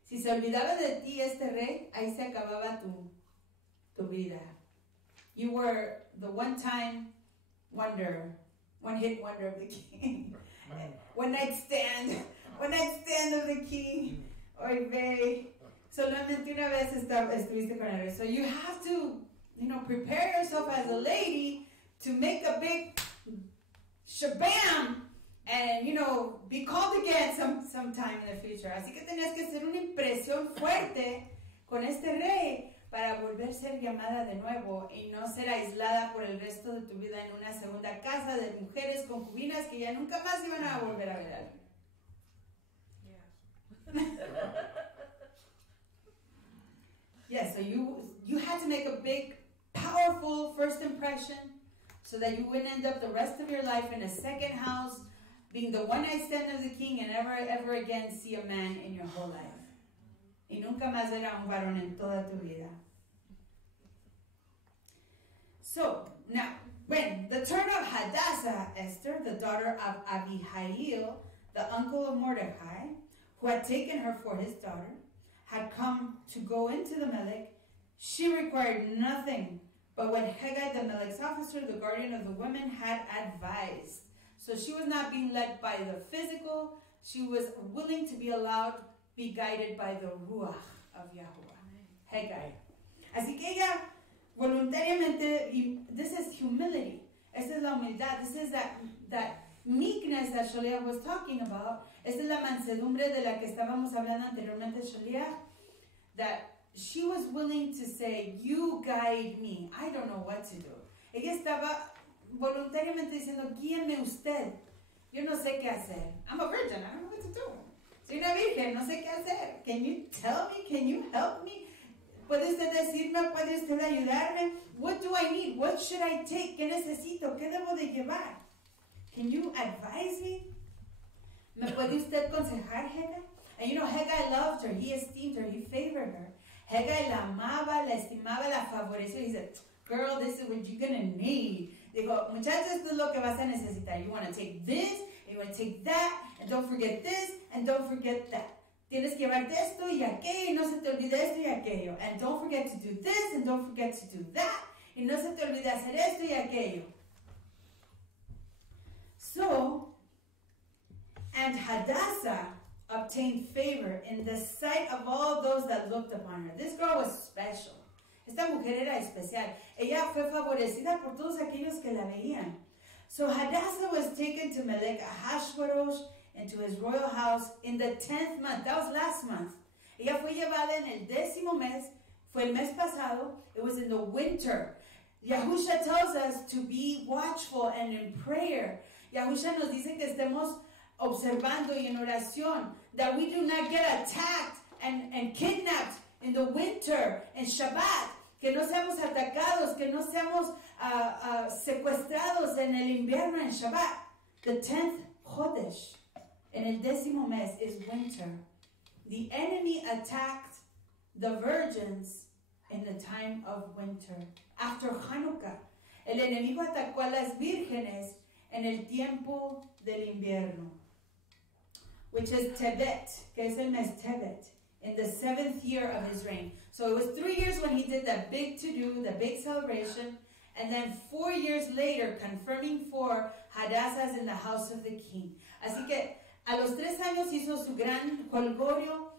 Si se olvidaba de ti este rey, ahí se acababa tu vida. You were the one-time wonder, one-hit wonder of the king. One night stand of the king. Oy vey. Solamente una vez estuviste con el rey. So you have to, prepare yourself as a lady to make a big shabam and, be called again sometime in the future. Así que tenías que hacer una impresión fuerte con este rey para volver a ser llamada de nuevo y no ser aislada por el resto de tu vida en una segunda casa de mujeres concubinas que ya nunca más iban a volver a ver a alguien. Yeah, so you had to make a big, powerful first impression so that you wouldn't end up the rest of your life in a second house, being the one-night stand of the king and ever again see a man in your whole life. Y nunca más ver a un varón en toda tu vida. So, now, when the turn of Hadassah, Esther, the daughter of Abihail, the uncle of Mordecai, who had taken her for his daughter, had come to go into the Melech, she required nothing but what Hegai, the Melech's officer, the guardian of the women, had advised. So she was not being led by the physical. She was willing to be allowed, be guided by the Ruach of Yahuwah, Hegai. Así que ella voluntariamente, this is humility. Esta es la humildad. This is that meekness that Shaliah was talking about. Esta es la mansedumbre de la que estábamos hablando anteriormente, Shaliah. That she was willing to say, you guide me. I don't know what to do. Ella estaba voluntariamente diciendo, guíeme usted. Yo no sé qué hacer. I'm a virgin. I don't know what to do. Soy una virgen. No sé qué hacer. Can you tell me? Can you help me? ¿Puede usted decirme? ¿Puede usted ayudarme? What do I need? What should I take? ¿Qué necesito? ¿Qué debo de llevar? Can you advise me? ¿Me puede usted aconsejar, Hegai? And Hegai loved her. He esteemed her. He favored her. Hegai la amaba, la estimaba, la favoreció. He said, girl, this is what you're going to need. Digo, muchachos, esto es lo que vas a necesitar. You want to take this, and you want to take that, and don't forget this, and don't forget that. Tienes que llevarte esto y aquello, y no se te olvide esto y aquello. And don't forget to do this, and don't forget to do that. Y no se te olvide hacer esto y aquello. So, and Hadassah obtained favor in the sight of all those that looked upon her. This girl was special. Esta mujer era especial. Ella fue favorecida por todos aquellos que la veían. So Hadassah was taken to Melech Ahashverosh into his royal house in the 10th month. That was last month. Ella fue llevada en el 10º mes. Fue el mes pasado. It was in the winter. Yahusha tells us to be watchful and in prayer. Yahusha nos dice que estemos observando y en oración. That we do not get attacked and kidnapped in the winter and Shabbat. Que no seamos atacados. Que no seamos secuestrados en el invierno en Shabbat. The 10th Chodesh. En el 10º mes is winter. The enemy attacked the virgins in the time of winter. After Hanukkah, el enemigo atacó a las vírgenes en el tiempo del invierno, which is Tebet, que es el mes Tebet, in the 7th year of his reign. So it was 3 years when he did that big to-do, the big celebration, and then 4 years later, confirming 4, Hadassah's in the house of the king. Así que a los 3 años hizo su gran jolgorio.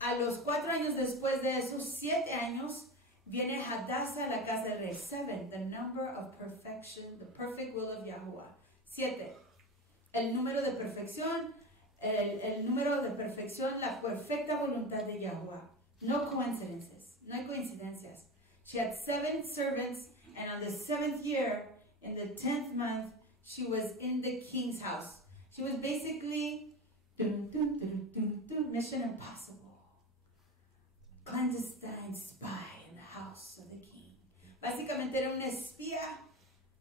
A los 4 años después de esos 7 años, viene Hadassah a la casa del rey. 7, the number of perfection, the perfect will of Yahuwah. 7, el número de perfección, el número de perfección, la perfecta voluntad de Yahuwah. No coincidences, no hay coincidencias. She had 7 servants, and on the 7th year, in the 10th month, she was in the king's house. She was basically Mission Impossible. Clandestine spy in the house of the king. Básicamente era una espía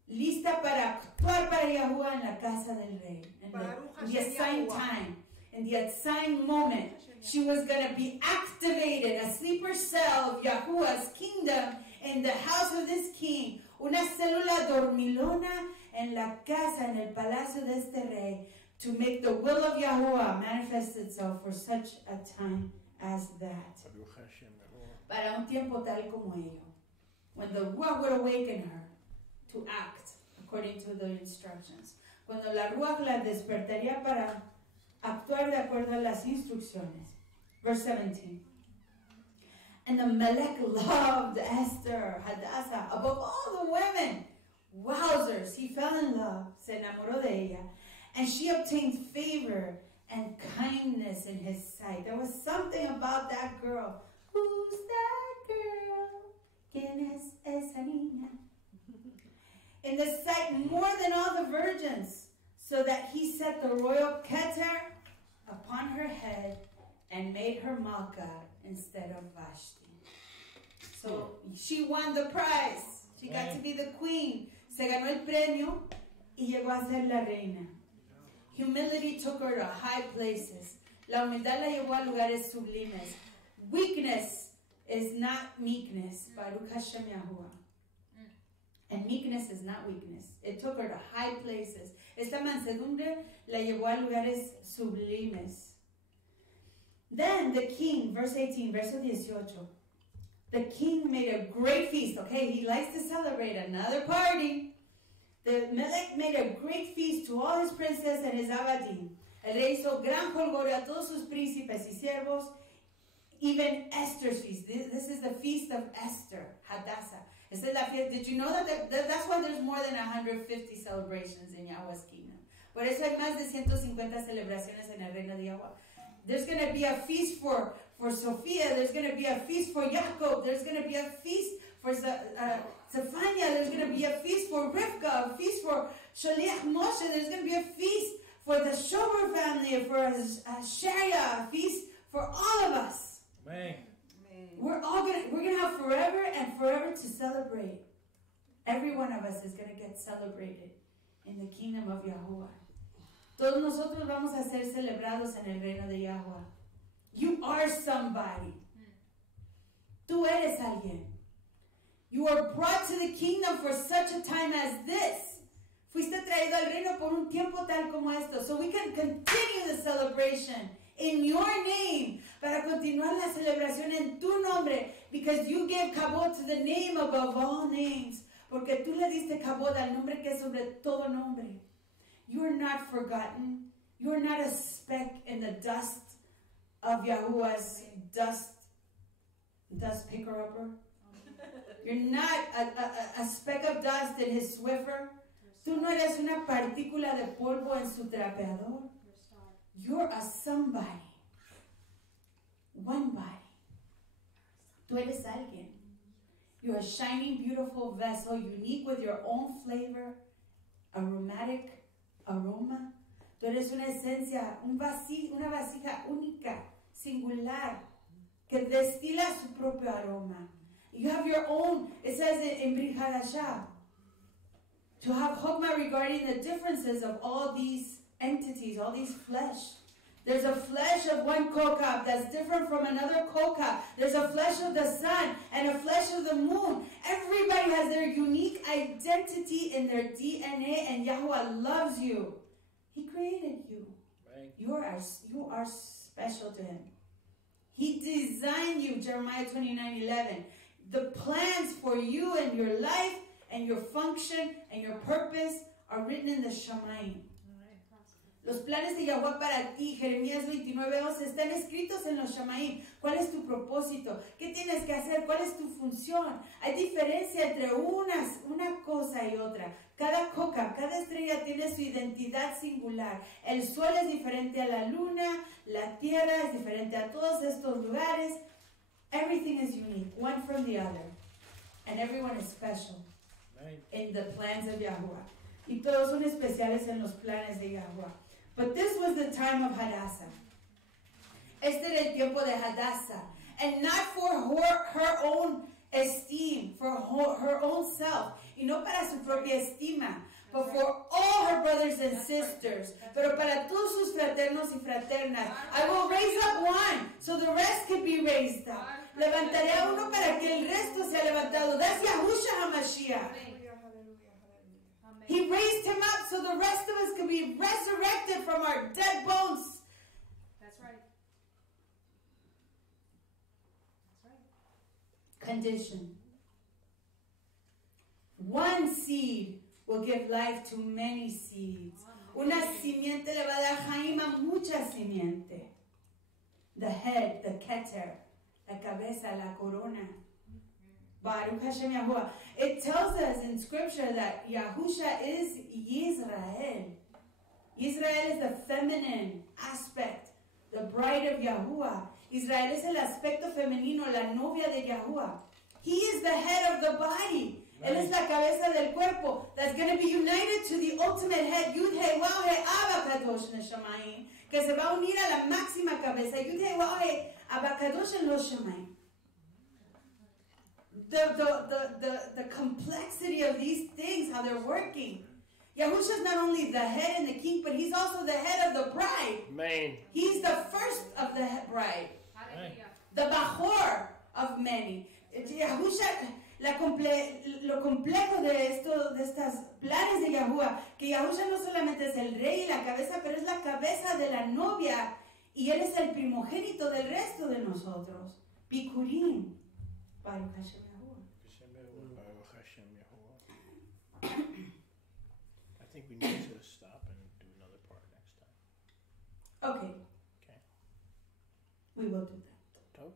lista para actuar para Yahuwah en la casa del rey. In the assigned time, in the assigned moment, she was going to be activated, a sleeper cell of Yahuwah's kingdom in the house of this king. Una célula dormilona en la casa, en el palacio de este rey, to make the will of Yahuwah manifest itself for such a time as that. Para un tiempo tal como ello, when the Ruach would awaken her to act according to the instructions. Cuando la Ruach la despertaría para actuar de acuerdo a las instrucciones. Verse 17. And the Melech loved Esther, Hadassah, above all the women. Wowzers, he fell in love, se enamoró de ella. And she obtained favor and kindness in his sight. There was something about that girl. Who's that girl? ¿Quién es esa niña? In the sight more than all the virgins, so that he set the royal keter upon her head and made her Malka instead of Vashti. So she won the prize. She got to be the queen. Se ganó el premio y llegó a ser la reina. Humility took her to high places. La humildad la llevó a lugares sublimes. Weakness is not meekness. Baruch Hashem Yahuwah. And meekness is not weakness. It took her to high places. Esta mansedumbre la llevó a lugares sublimes. Then the king, verse 18, verso 18. The king made a great feast. Okay, he likes to celebrate another party. The Melech made a great feast to all his princes and his abadim. El rey hizo gran jolgorio a todos sus príncipes y siervos. Even Esther's feast. This is the feast of Esther, Hadassah. Esta es la fiesta. Did you know that's why there's more than 150 celebrations in Yahweh's kingdom? Por eso hay más de 150 celebraciones en el reino de Yahweh. There's going to be a feast for Sophia. There's going to be a feast for Jacob. There's going to be a feast for Zephaniah. There's going to be a feast for Rivka. A feast for Shaliach Moshe. There's going to be a feast for the Shomer family. For Sharia. A feast for all of us. Amen. We're gonna have forever and forever to celebrate. Every one of us is gonna get celebrated in the kingdom of Yahuwah. Todos nosotros vamos a ser celebrados en el reino de Yahuwah. You are somebody. Tú eres alguien. You are brought to the kingdom for such a time as this. Fuiste traído al reino por un tiempo tal como esto. So we can continue the celebration in your name. Para continuar la celebración en tu nombre. Because you gave kabod to the name above all names. Porque tú le diste kabod al nombre que es sobre todo nombre. You are not forgotten. You are not a speck in the dust of Yahuwah's dust picker-upper. You're not a speck of dust in his Swiffer. Tú no eres una partícula de polvo en su trapeador. You're a somebody. One body. Tú eres alguien. You're a shining, beautiful vessel, unique with your own flavor, aromatic aroma. Tú eres una esencia, una vasija única, singular, que destila su propio aroma. You have your own, it says in Brit Hadashah, to have chokmah regarding the differences of all these entities, all these flesh. There's a flesh of one kokab that's different from another kokab. There's a flesh of the sun and a flesh of the moon. Everybody has their unique identity in their DNA, and Yahuwah loves you. He created you. Right. You are special to him. He designed you, Jeremiah 29:11. The plans for you and your life and your function and your purpose are written in the Shamayim. Los planes de Yahuwah para ti, Jeremías 29:11, están escritos en los Shamayim. ¿Cuál es tu propósito? ¿Qué tienes que hacer? ¿Cuál es tu función? Hay diferencia entre una cosa y otra. Cada coca, cada estrella tiene su identidad singular. El sol es diferente a la luna, la tierra es diferente a todos estos lugares. Everything is unique, one from the other. And everyone is special in the plans of Yahuwah. Y todos son especiales en los planes de Yahuwah. But this was the time of Hadassah. Este era el tiempo de Hadassah. And not for her own esteem, for her own self. Y no para su propia estima. But for all her brothers and sisters. Pero para todos sus fraternos y fraternas. I will raise up one, so the rest can be raised up. Levantaré a uno para que el resto sea levantado. That's Yahushua HaMashiach. He raised him up so the rest of us can be resurrected from our dead bones. That's right. Condition. One seed will give life to many seeds. Una simiente le va a dar Jaim a mucha simiente. The head, the keter, la cabeza, la corona. Baruch Hashem Yahuwah. It tells us in scripture that Yahusha is Yisrael. Israel is the feminine aspect, the bride of Yahuwah. Israel es el aspecto femenino, la novia de Yahuwah. He is the head of the body. Él es la cabeza del cuerpo that's going to be united to the ultimate head, Yud He Waw He Abakadosh Neshamayim, que se va a unir a la máxima cabeza, Yud He Waw He Abakadosh en los Shamayim. The complexity of these things, how they're working. Yahusha is not only the head and the king, but he's also the head of the bride. Amen. He's the first of the bride. Amen. The Bajor of many. Yahusha, lo complejo de estas planes de Yahuwah, que Yahusha no solamente es el rey y la cabeza, pero es la cabeza de la novia, y él es el primogénito del resto de nosotros. Bikurim. Baruch Hashem Yahuwah. Baruch Hashem Yahuwah. I think we need to stop and do another part next time. Okay. Okay. We will do that. Tov?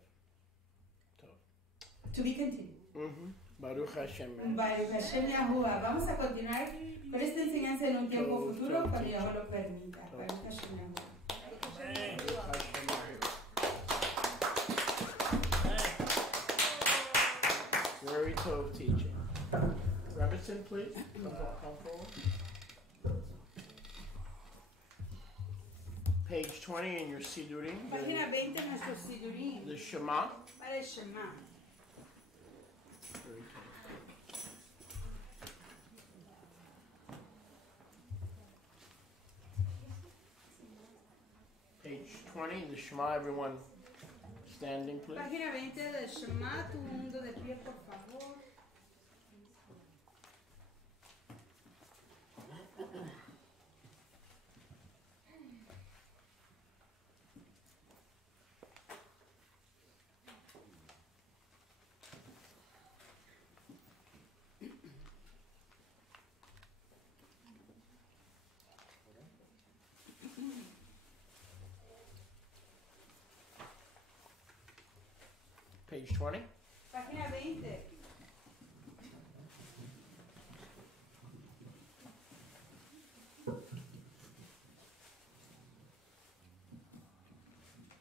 To be continued. Baruch Hashem. Baruch Hashem Yahuwah. Vamos a continuar con esta enseñanza en un tiempo futuro cuando Yahuwah lo permita. Baruch Hashem Yahuwah. Very Tov teaching. Remington, please. Come forward. Page 20 in your Sidurim. Página 20 en nuestro Sidurim. The Shema. Para el Shema. Very Tov. Page 20, the Shema, everyone standing, please. Página 20 del Shema, tu mundo de pie, por favor. Page 20. Página 20.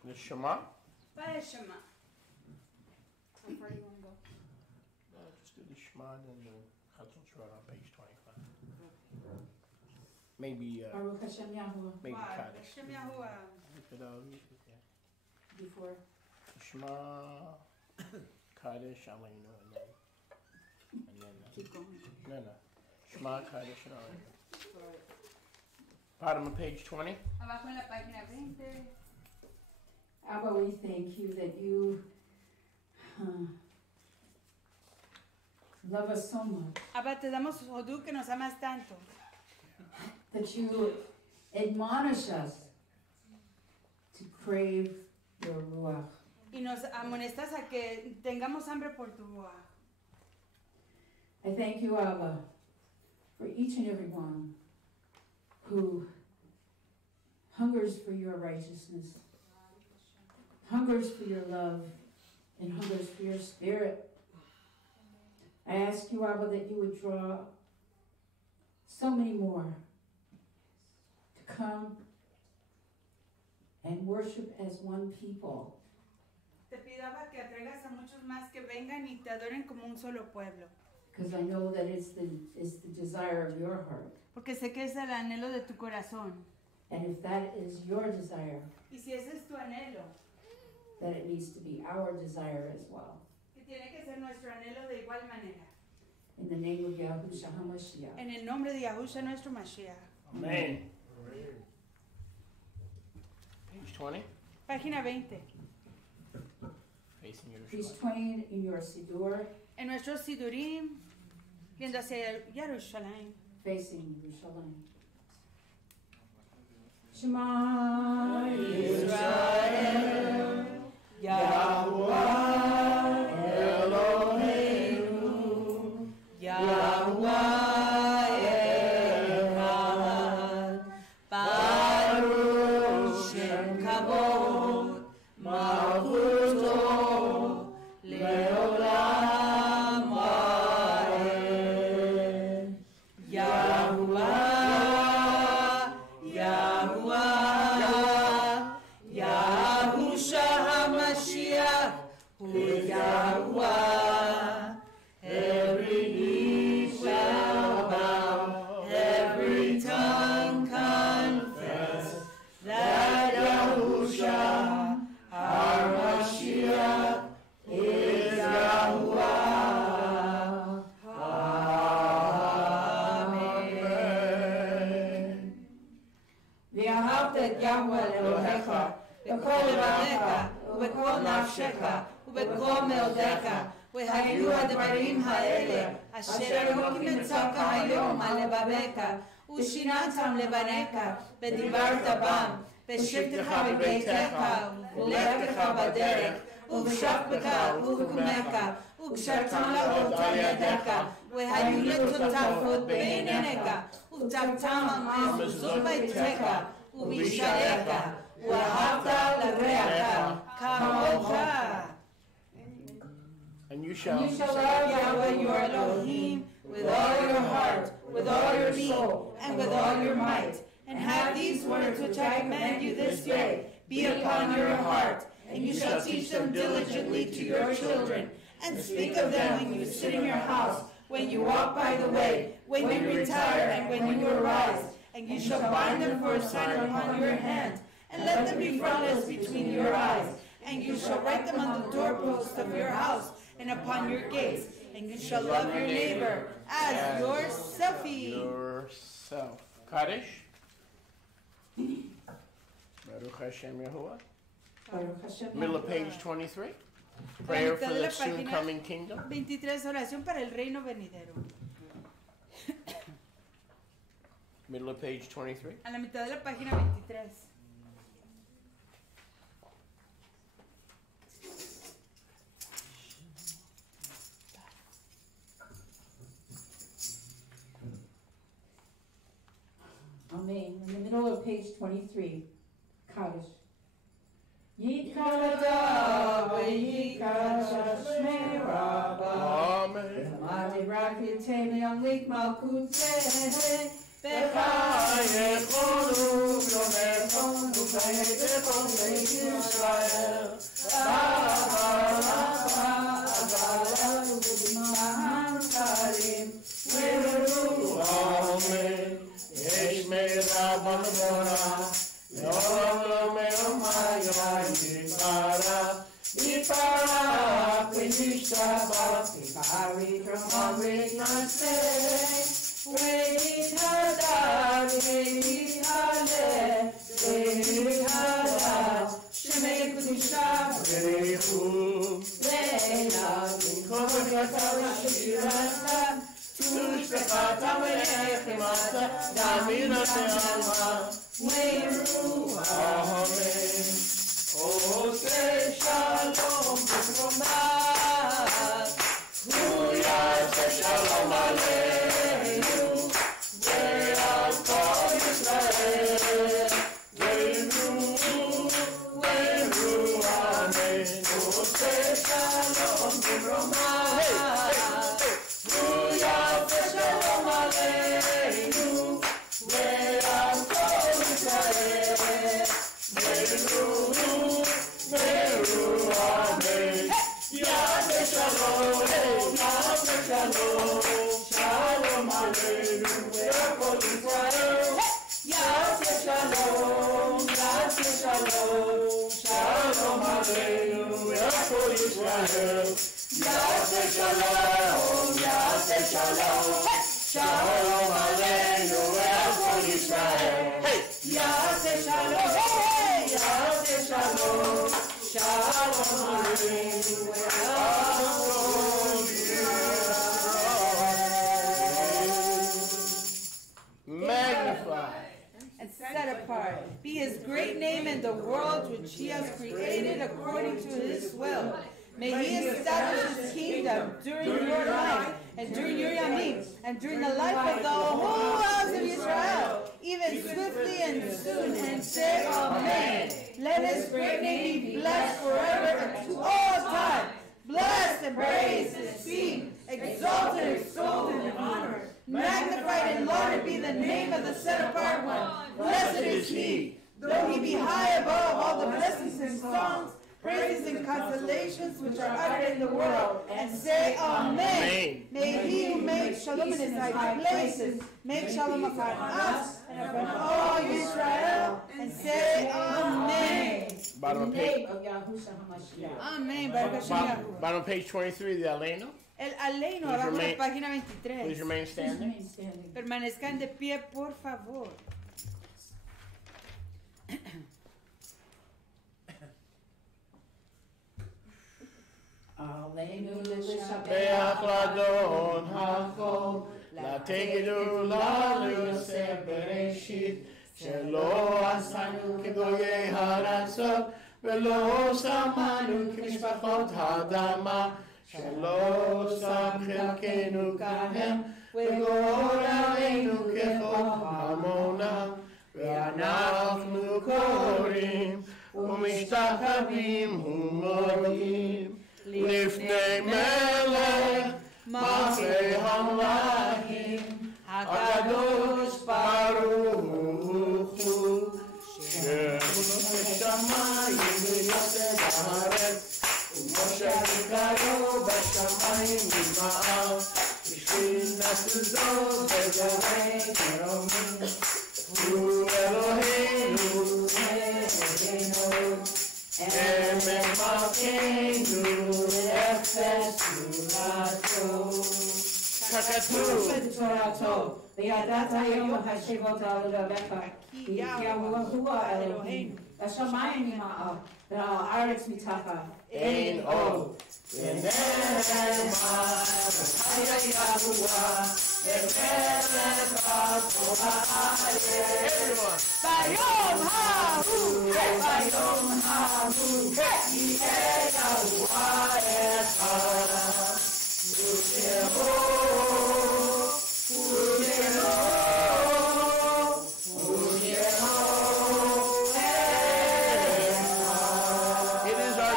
The Shema. Para el Shema. How far do you want to go? Just do the Shema and then the Chatzot Shema on page 25. Maybe, Baruch Hashem Yahuwah. maybe Wow, Kaddish. Hashem Yahuwah. Before. Shema, Kaddish, Aleinu, and then Keep going. no. Shema, Kaddish, and Aleinu. Bottom of page 20. Abajo en la página 20. Abba, we thank you that you love us so much, Abba, te damos Hodú que nos amas tanto. that you admonish us to crave your ruach. Y nos amonestas a que tengamos hambre por tu Ruach. I thank you, Abba, for each and every one who hungers for your righteousness, hungers for your love, and hungers for your spirit. I ask you, Abba, that you would draw so many more to come and worship as one people. Te pido, Abba, que atraigas a muchos más que vengan y te adoren como un solo pueblo. Because I know that it's the desire of your heart. Porque sé que es el anhelo de tu corazón. And if that is your desire, Y si ese es tu anhelo, then it needs to be our desire as well. que tiene que ser nuestro anhelo de igual manera. In the name of Yahushua HaMashiach. En el nombre de Yahushua nuestro Mashiach. Amen. Page 20. Página 20. Facing your Page Shema. 20 in your Siddur, En nuestro Sidurim, viendo hacia Jerusalén. facing Yerushalayim. Shema Yisrael, Yahuwah Eloheinu, Yahuwah Echad, Baruch Shem Kavod, Malchuto, Leolam Vaed. Yahuwah, Yahuwah, Yahushua HaMashiach, who is Yahuwah. Every knee shall bow, every tongue confess that Yahushua, our Mashiach, is Yahuwah. Amen. ואהבת את יהוה אלוהיך בכל לבבך ובכל נפשך ובכל מאודיך, והיו הדברים האלה אשר אלוקים מצווך היום על לבביך, ושיננתם לבניך ודיברת בם בשבתך בביתך ובלכתך בדרך ובשכבך ובקומך וקשרתם לאות על ידיך, והיו לטוטפות בעיניך וטפתם על מזוזות ביתך ובשעריך, ואהבת לרעך כמוך. And you shall love Yahweh your Elohim with all your heart, with all your soul, and with all your might. And have these words which I command you this day be upon your heart, and you shall teach them diligently to your children, and speak of them when you sit in your house, when you walk by the way, when you retire, and when you arise. And you shall bind them for a sign upon your hand, and let them be frontlets between your eyes. And you shall write them on the doorposts of your house and upon your gates. And you shall love your neighbor as yourself. yourself. Kaddish. Baruch Hashem Yahuwah. Baruch Hashem Middle of page 23. Prayer for the soon coming kingdom. 23, oración para el reino venidero. Middle of page 23. A la mitad de la página 23. Amen. In the middle of page 23, Kaddish. Yikada Amen. Mali rakitemi amlik malkute. Bechayechonu v'yonechonu v'yedechon Yisrael. Amen. Yesh me'erav b'nebora. Le'olam lo me'omayim yitbarach. Yitbarach v'yishtabach. Yipari from amlik naseh. Bechu. Amen. Oh, say shalom b'chromat. Say shalom aleinu. Ve'al kol Yisrael. Ve'ru, amen. Oh, say shalom b'chromat. Say shalom aleinu. Ve'al kol Yisrael. Ve'ru, amen. Yaseh shalom, Yaseh shalom, shalom aleinu ve'kol Yisrael. Yaseh shalom, Yaseh shalom, shalom aleinu ve'kol Yisrael. Yaseh shalom, Yaseh shalom, shalom aleinu ve'kol Yisrael. Yaseh shalom, Yaseh shalom. Shalom aleinu ve'kol Yisrael. Magnify And set apart. Be his great name in the world which he has created according to his will. May he establish his kingdom during your life and during your yamim and during the life of the whole house of Israel, even swiftly and soon, and say amen. Let his great name be blessed forever and to all time. Blessed and praised, esteemed, exalted, extolled, and honored. Magnified and lauded be the name of the set apart one. Blessed is he, though he be high above all the blessings and songs, praises and consolations which are uttered in the world, and say amen. May he who made shalom in his high places make shalom upon us and upon all Israel, and say amen. Bottom of page. Amen. Baruch Hashem Yahuwah. Bottom of page 23, the Aleinu. El aleino, abajo de la página 23. Please remain standing. Permanezcan de pie, por favor. Aleinu Be'ach ladon hakol, lategidu lalu sebereshit, shelo asanu kegoyei haratzot, velo samanu kemishpachot hadama, shelo sam chelkenu kahem, vegor aleinu kechol hamonam, ve'anachnu korim, umishtachavim humorim. Lifnei melech, mafei hamlachim, hakadosh baruch hu, shehu b'shamayim v'yosef haaretz, u'moshe v'karo b'shamayim v'ma'al, v'shvil nasudot v'gorei keromim, hu Eloheinu, Eloheinu. Emek malkeinu efes turato. Kakatu. וידעת היום החשיבות על רבך, כי יהוה אלוהינו, השמיים ממעל, והארץ מתחת. אין עוד. ונאמר, וחיה יהוה, ומלך על כל הארץ. ביום ההוא, יהיה יהוה אחד. It is our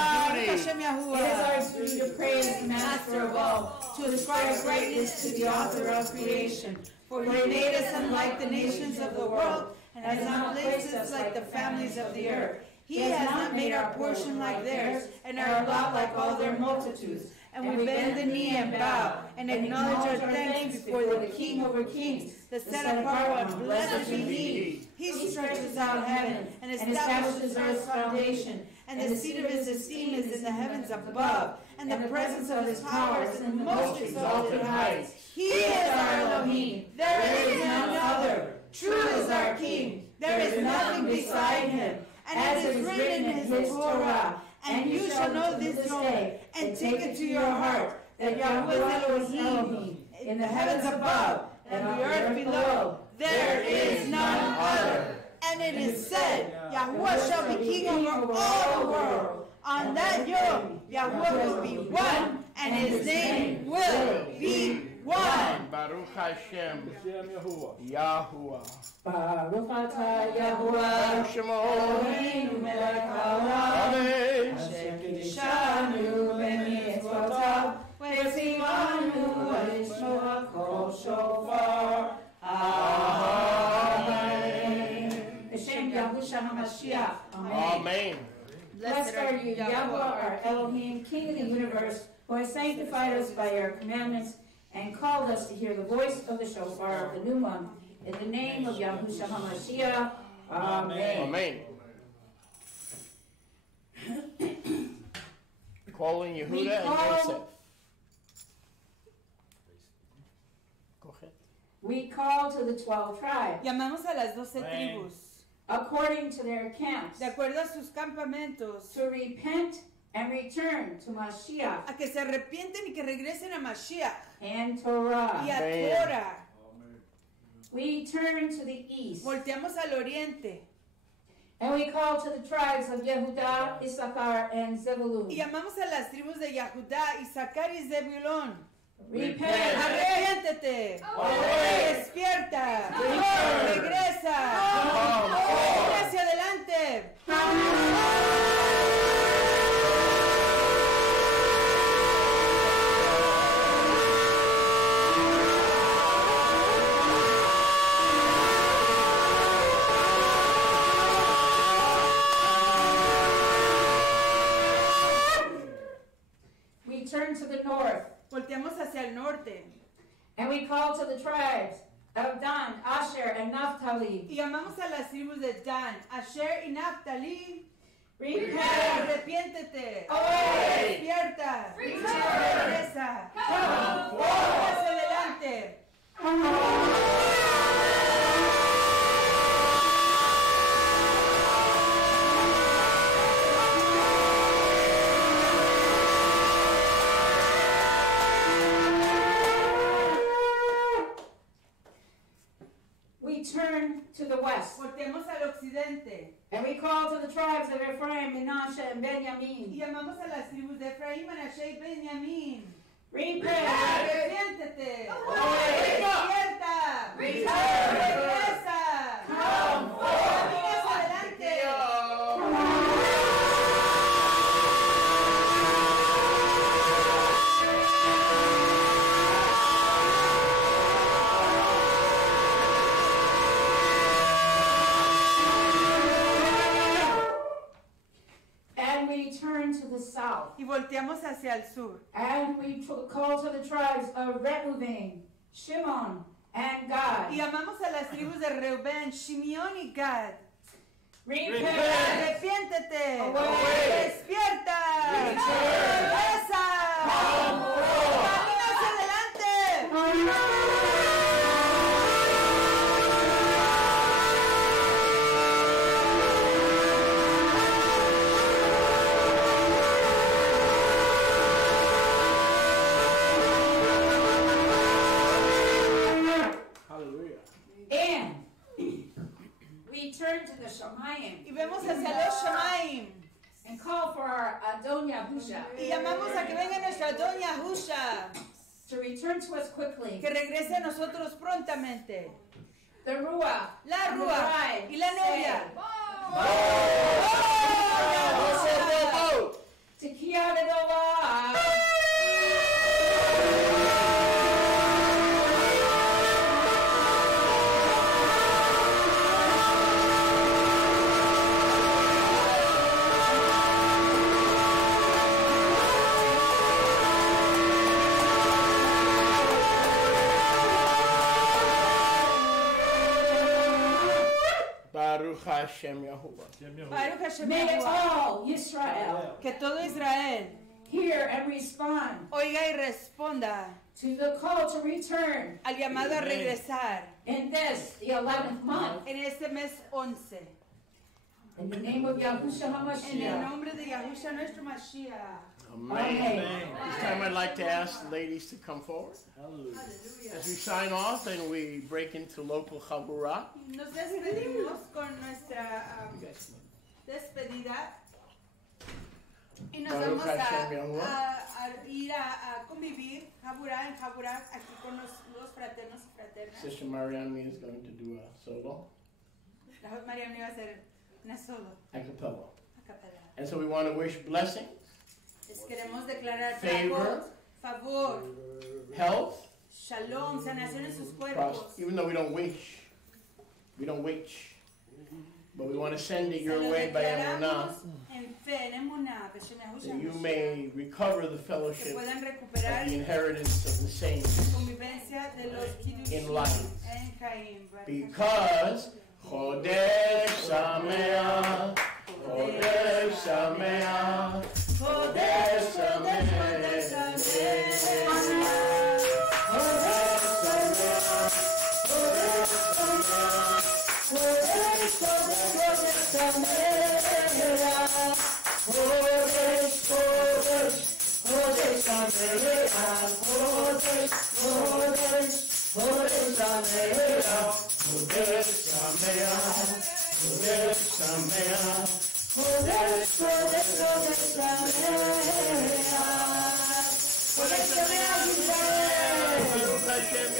all to ascribe greatness to the author of creation. For he made us unlike the nations of the world, and has not placed us like the families of the earth. He has not made our portion like theirs, and our lot like all their multitudes. And we bend the knee and bow, and acknowledge our thanks before the King over kings, the set apart one, blessed be he. He stretches out heaven, and establishes earth's foundation, and the seat of his esteem is in the heavens above, and the presence of his power is in the most exalted heights. He is our Elohim, there is none other. True is our King, there is nothing beside him. And as is written in his Torah, and you shall know this day, and take it to your heart, that Yahweh is Elohim, in the heavens above, and the earth below, there is none other. And it is said, Yahweh shall be king over all the world. On that yom, Yahweh will be one, and his name will be one. Baruch Hashem. Yahuwah. Baruch atah Yahuwah. Baruch Shemo. Eloheinu melech haolam. Amen. Asher kiddushanu b'mitzvotav. V'tzivanu l'shmoa kol shofar. Amen. B'shem Yahushua HaMashiach. Amen. Blessed are you, Yahweh, our Elohim, King of the universe, who has sanctified us by your commandments and called us to hear the voice of the shofar of the new month. In the name of Yahushua HaMashiach. Amen. Amen. Calling Yehuda and Yosef. Go ahead. We call to the 12 tribes, Llamamos a las 12 tribus, according to their camps, de acuerdo a sus campamentos, to repent and return to Mashiach a que se arrepienten y que regresen a Mashiach and y Torah. a Torah. We turn to the east, Volteamos al oriente and we call to the tribes of Yehudah, Issachar, and Zebulun. y llamamos a las tribus de Yahudá, Isaacar y Zebulón. Repent. Arrepiéntete, despierta, regresa, hacia adelante. We turn to the north, Volteamos hacia el norte and we call to the tribes of Dan, Asher, and Naphtali. y llamamos a las tribus de Dan, Asher y Naphtali. Repent. Arrepiéntete, Away. despierta, Return. regresa, Come. hacia adelante. We turn to the west, Volteamos al occidente and we call to the tribes of Ephraim, Manasseh, and y Benjamin. llamamos a las tribus de Efraín, Manashe y Benjamín. Repent. Arrepiéntete, Away. despierta, Return. regresa, Come camina hacia adelante. And we turn to the south, Y volteamos hacia el sur. and we call to the tribes of Reuben, Shimon, and Gad. Y llamamos a las tribus de Reubén, Shimeón y Gad. Repent. Arrepiéntete, Away. despierta, Return. regresa, camina hacia adelante. Hallelujah. And we turn to the Shamayim Y vemos hacia los Shemaim. and call for our Adon Yahusha Y llamamos a que venga nuestra Adon Yahusha, to return to us quickly. que regrese a nosotros prontamente. The Ruach, La and the Rúa bride y la novia. say, Tekiah Vedova. Hashem Yahuwah. Baruch Hashem May Yahuwah. all Yisrael Que todo Israel hear and respond oiga y responda to the call to return al llamado a regresar in this, the 11th month. en este mes 11. In the name of Yahushua En el HaMashiach. nombre de Yahushua nuestro Mashiach. Amen. This time I'd like to ask the ladies to come forward. As we sign off and we break into local chabura. Nos despedimos con nuestra You guys can- despedida y nos Baruch vamos Hashem Yahuwah. a ir a convivir Jaburá en Jaburá aquí con los fraternos y fraternas. Sister Mariamne is going to do a solo, La Mariamne va a hacer una solo a cappella. a capela. And so we want to wish blessing, Les queremos declarar Favor. favor, health, shalom, sanación en sus prosperity. cuerpos. Even though we don't wish, but we want to send it Se your lo way by declaramos emunah, en fe, en emuná, Beshem that Yahushua you Mashiach, may recover the que fellowship puedan of recuperar the inheritance of the saints. convivencia de los kiddushim In life. en Caín. Because Chodesh Sameach, Chodesh Sameach, Chodesh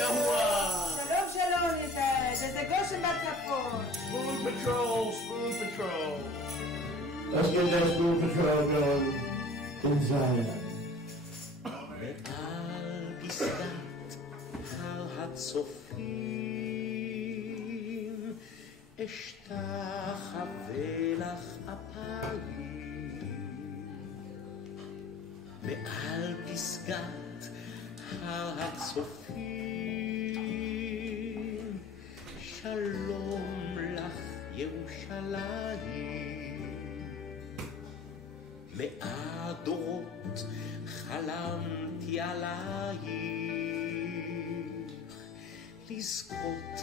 Shalom, shalom, Israel. Desde Goshen Batzapon. Spoon Patrol. Let's get that Spoon Patrol going in Zion. מעל פסגת הר הצופים אשתחווה לך אפיים. מעל פסגת הר הצופים שלום לך ירושלים. 100 דורות חלמתי עלייך לזכות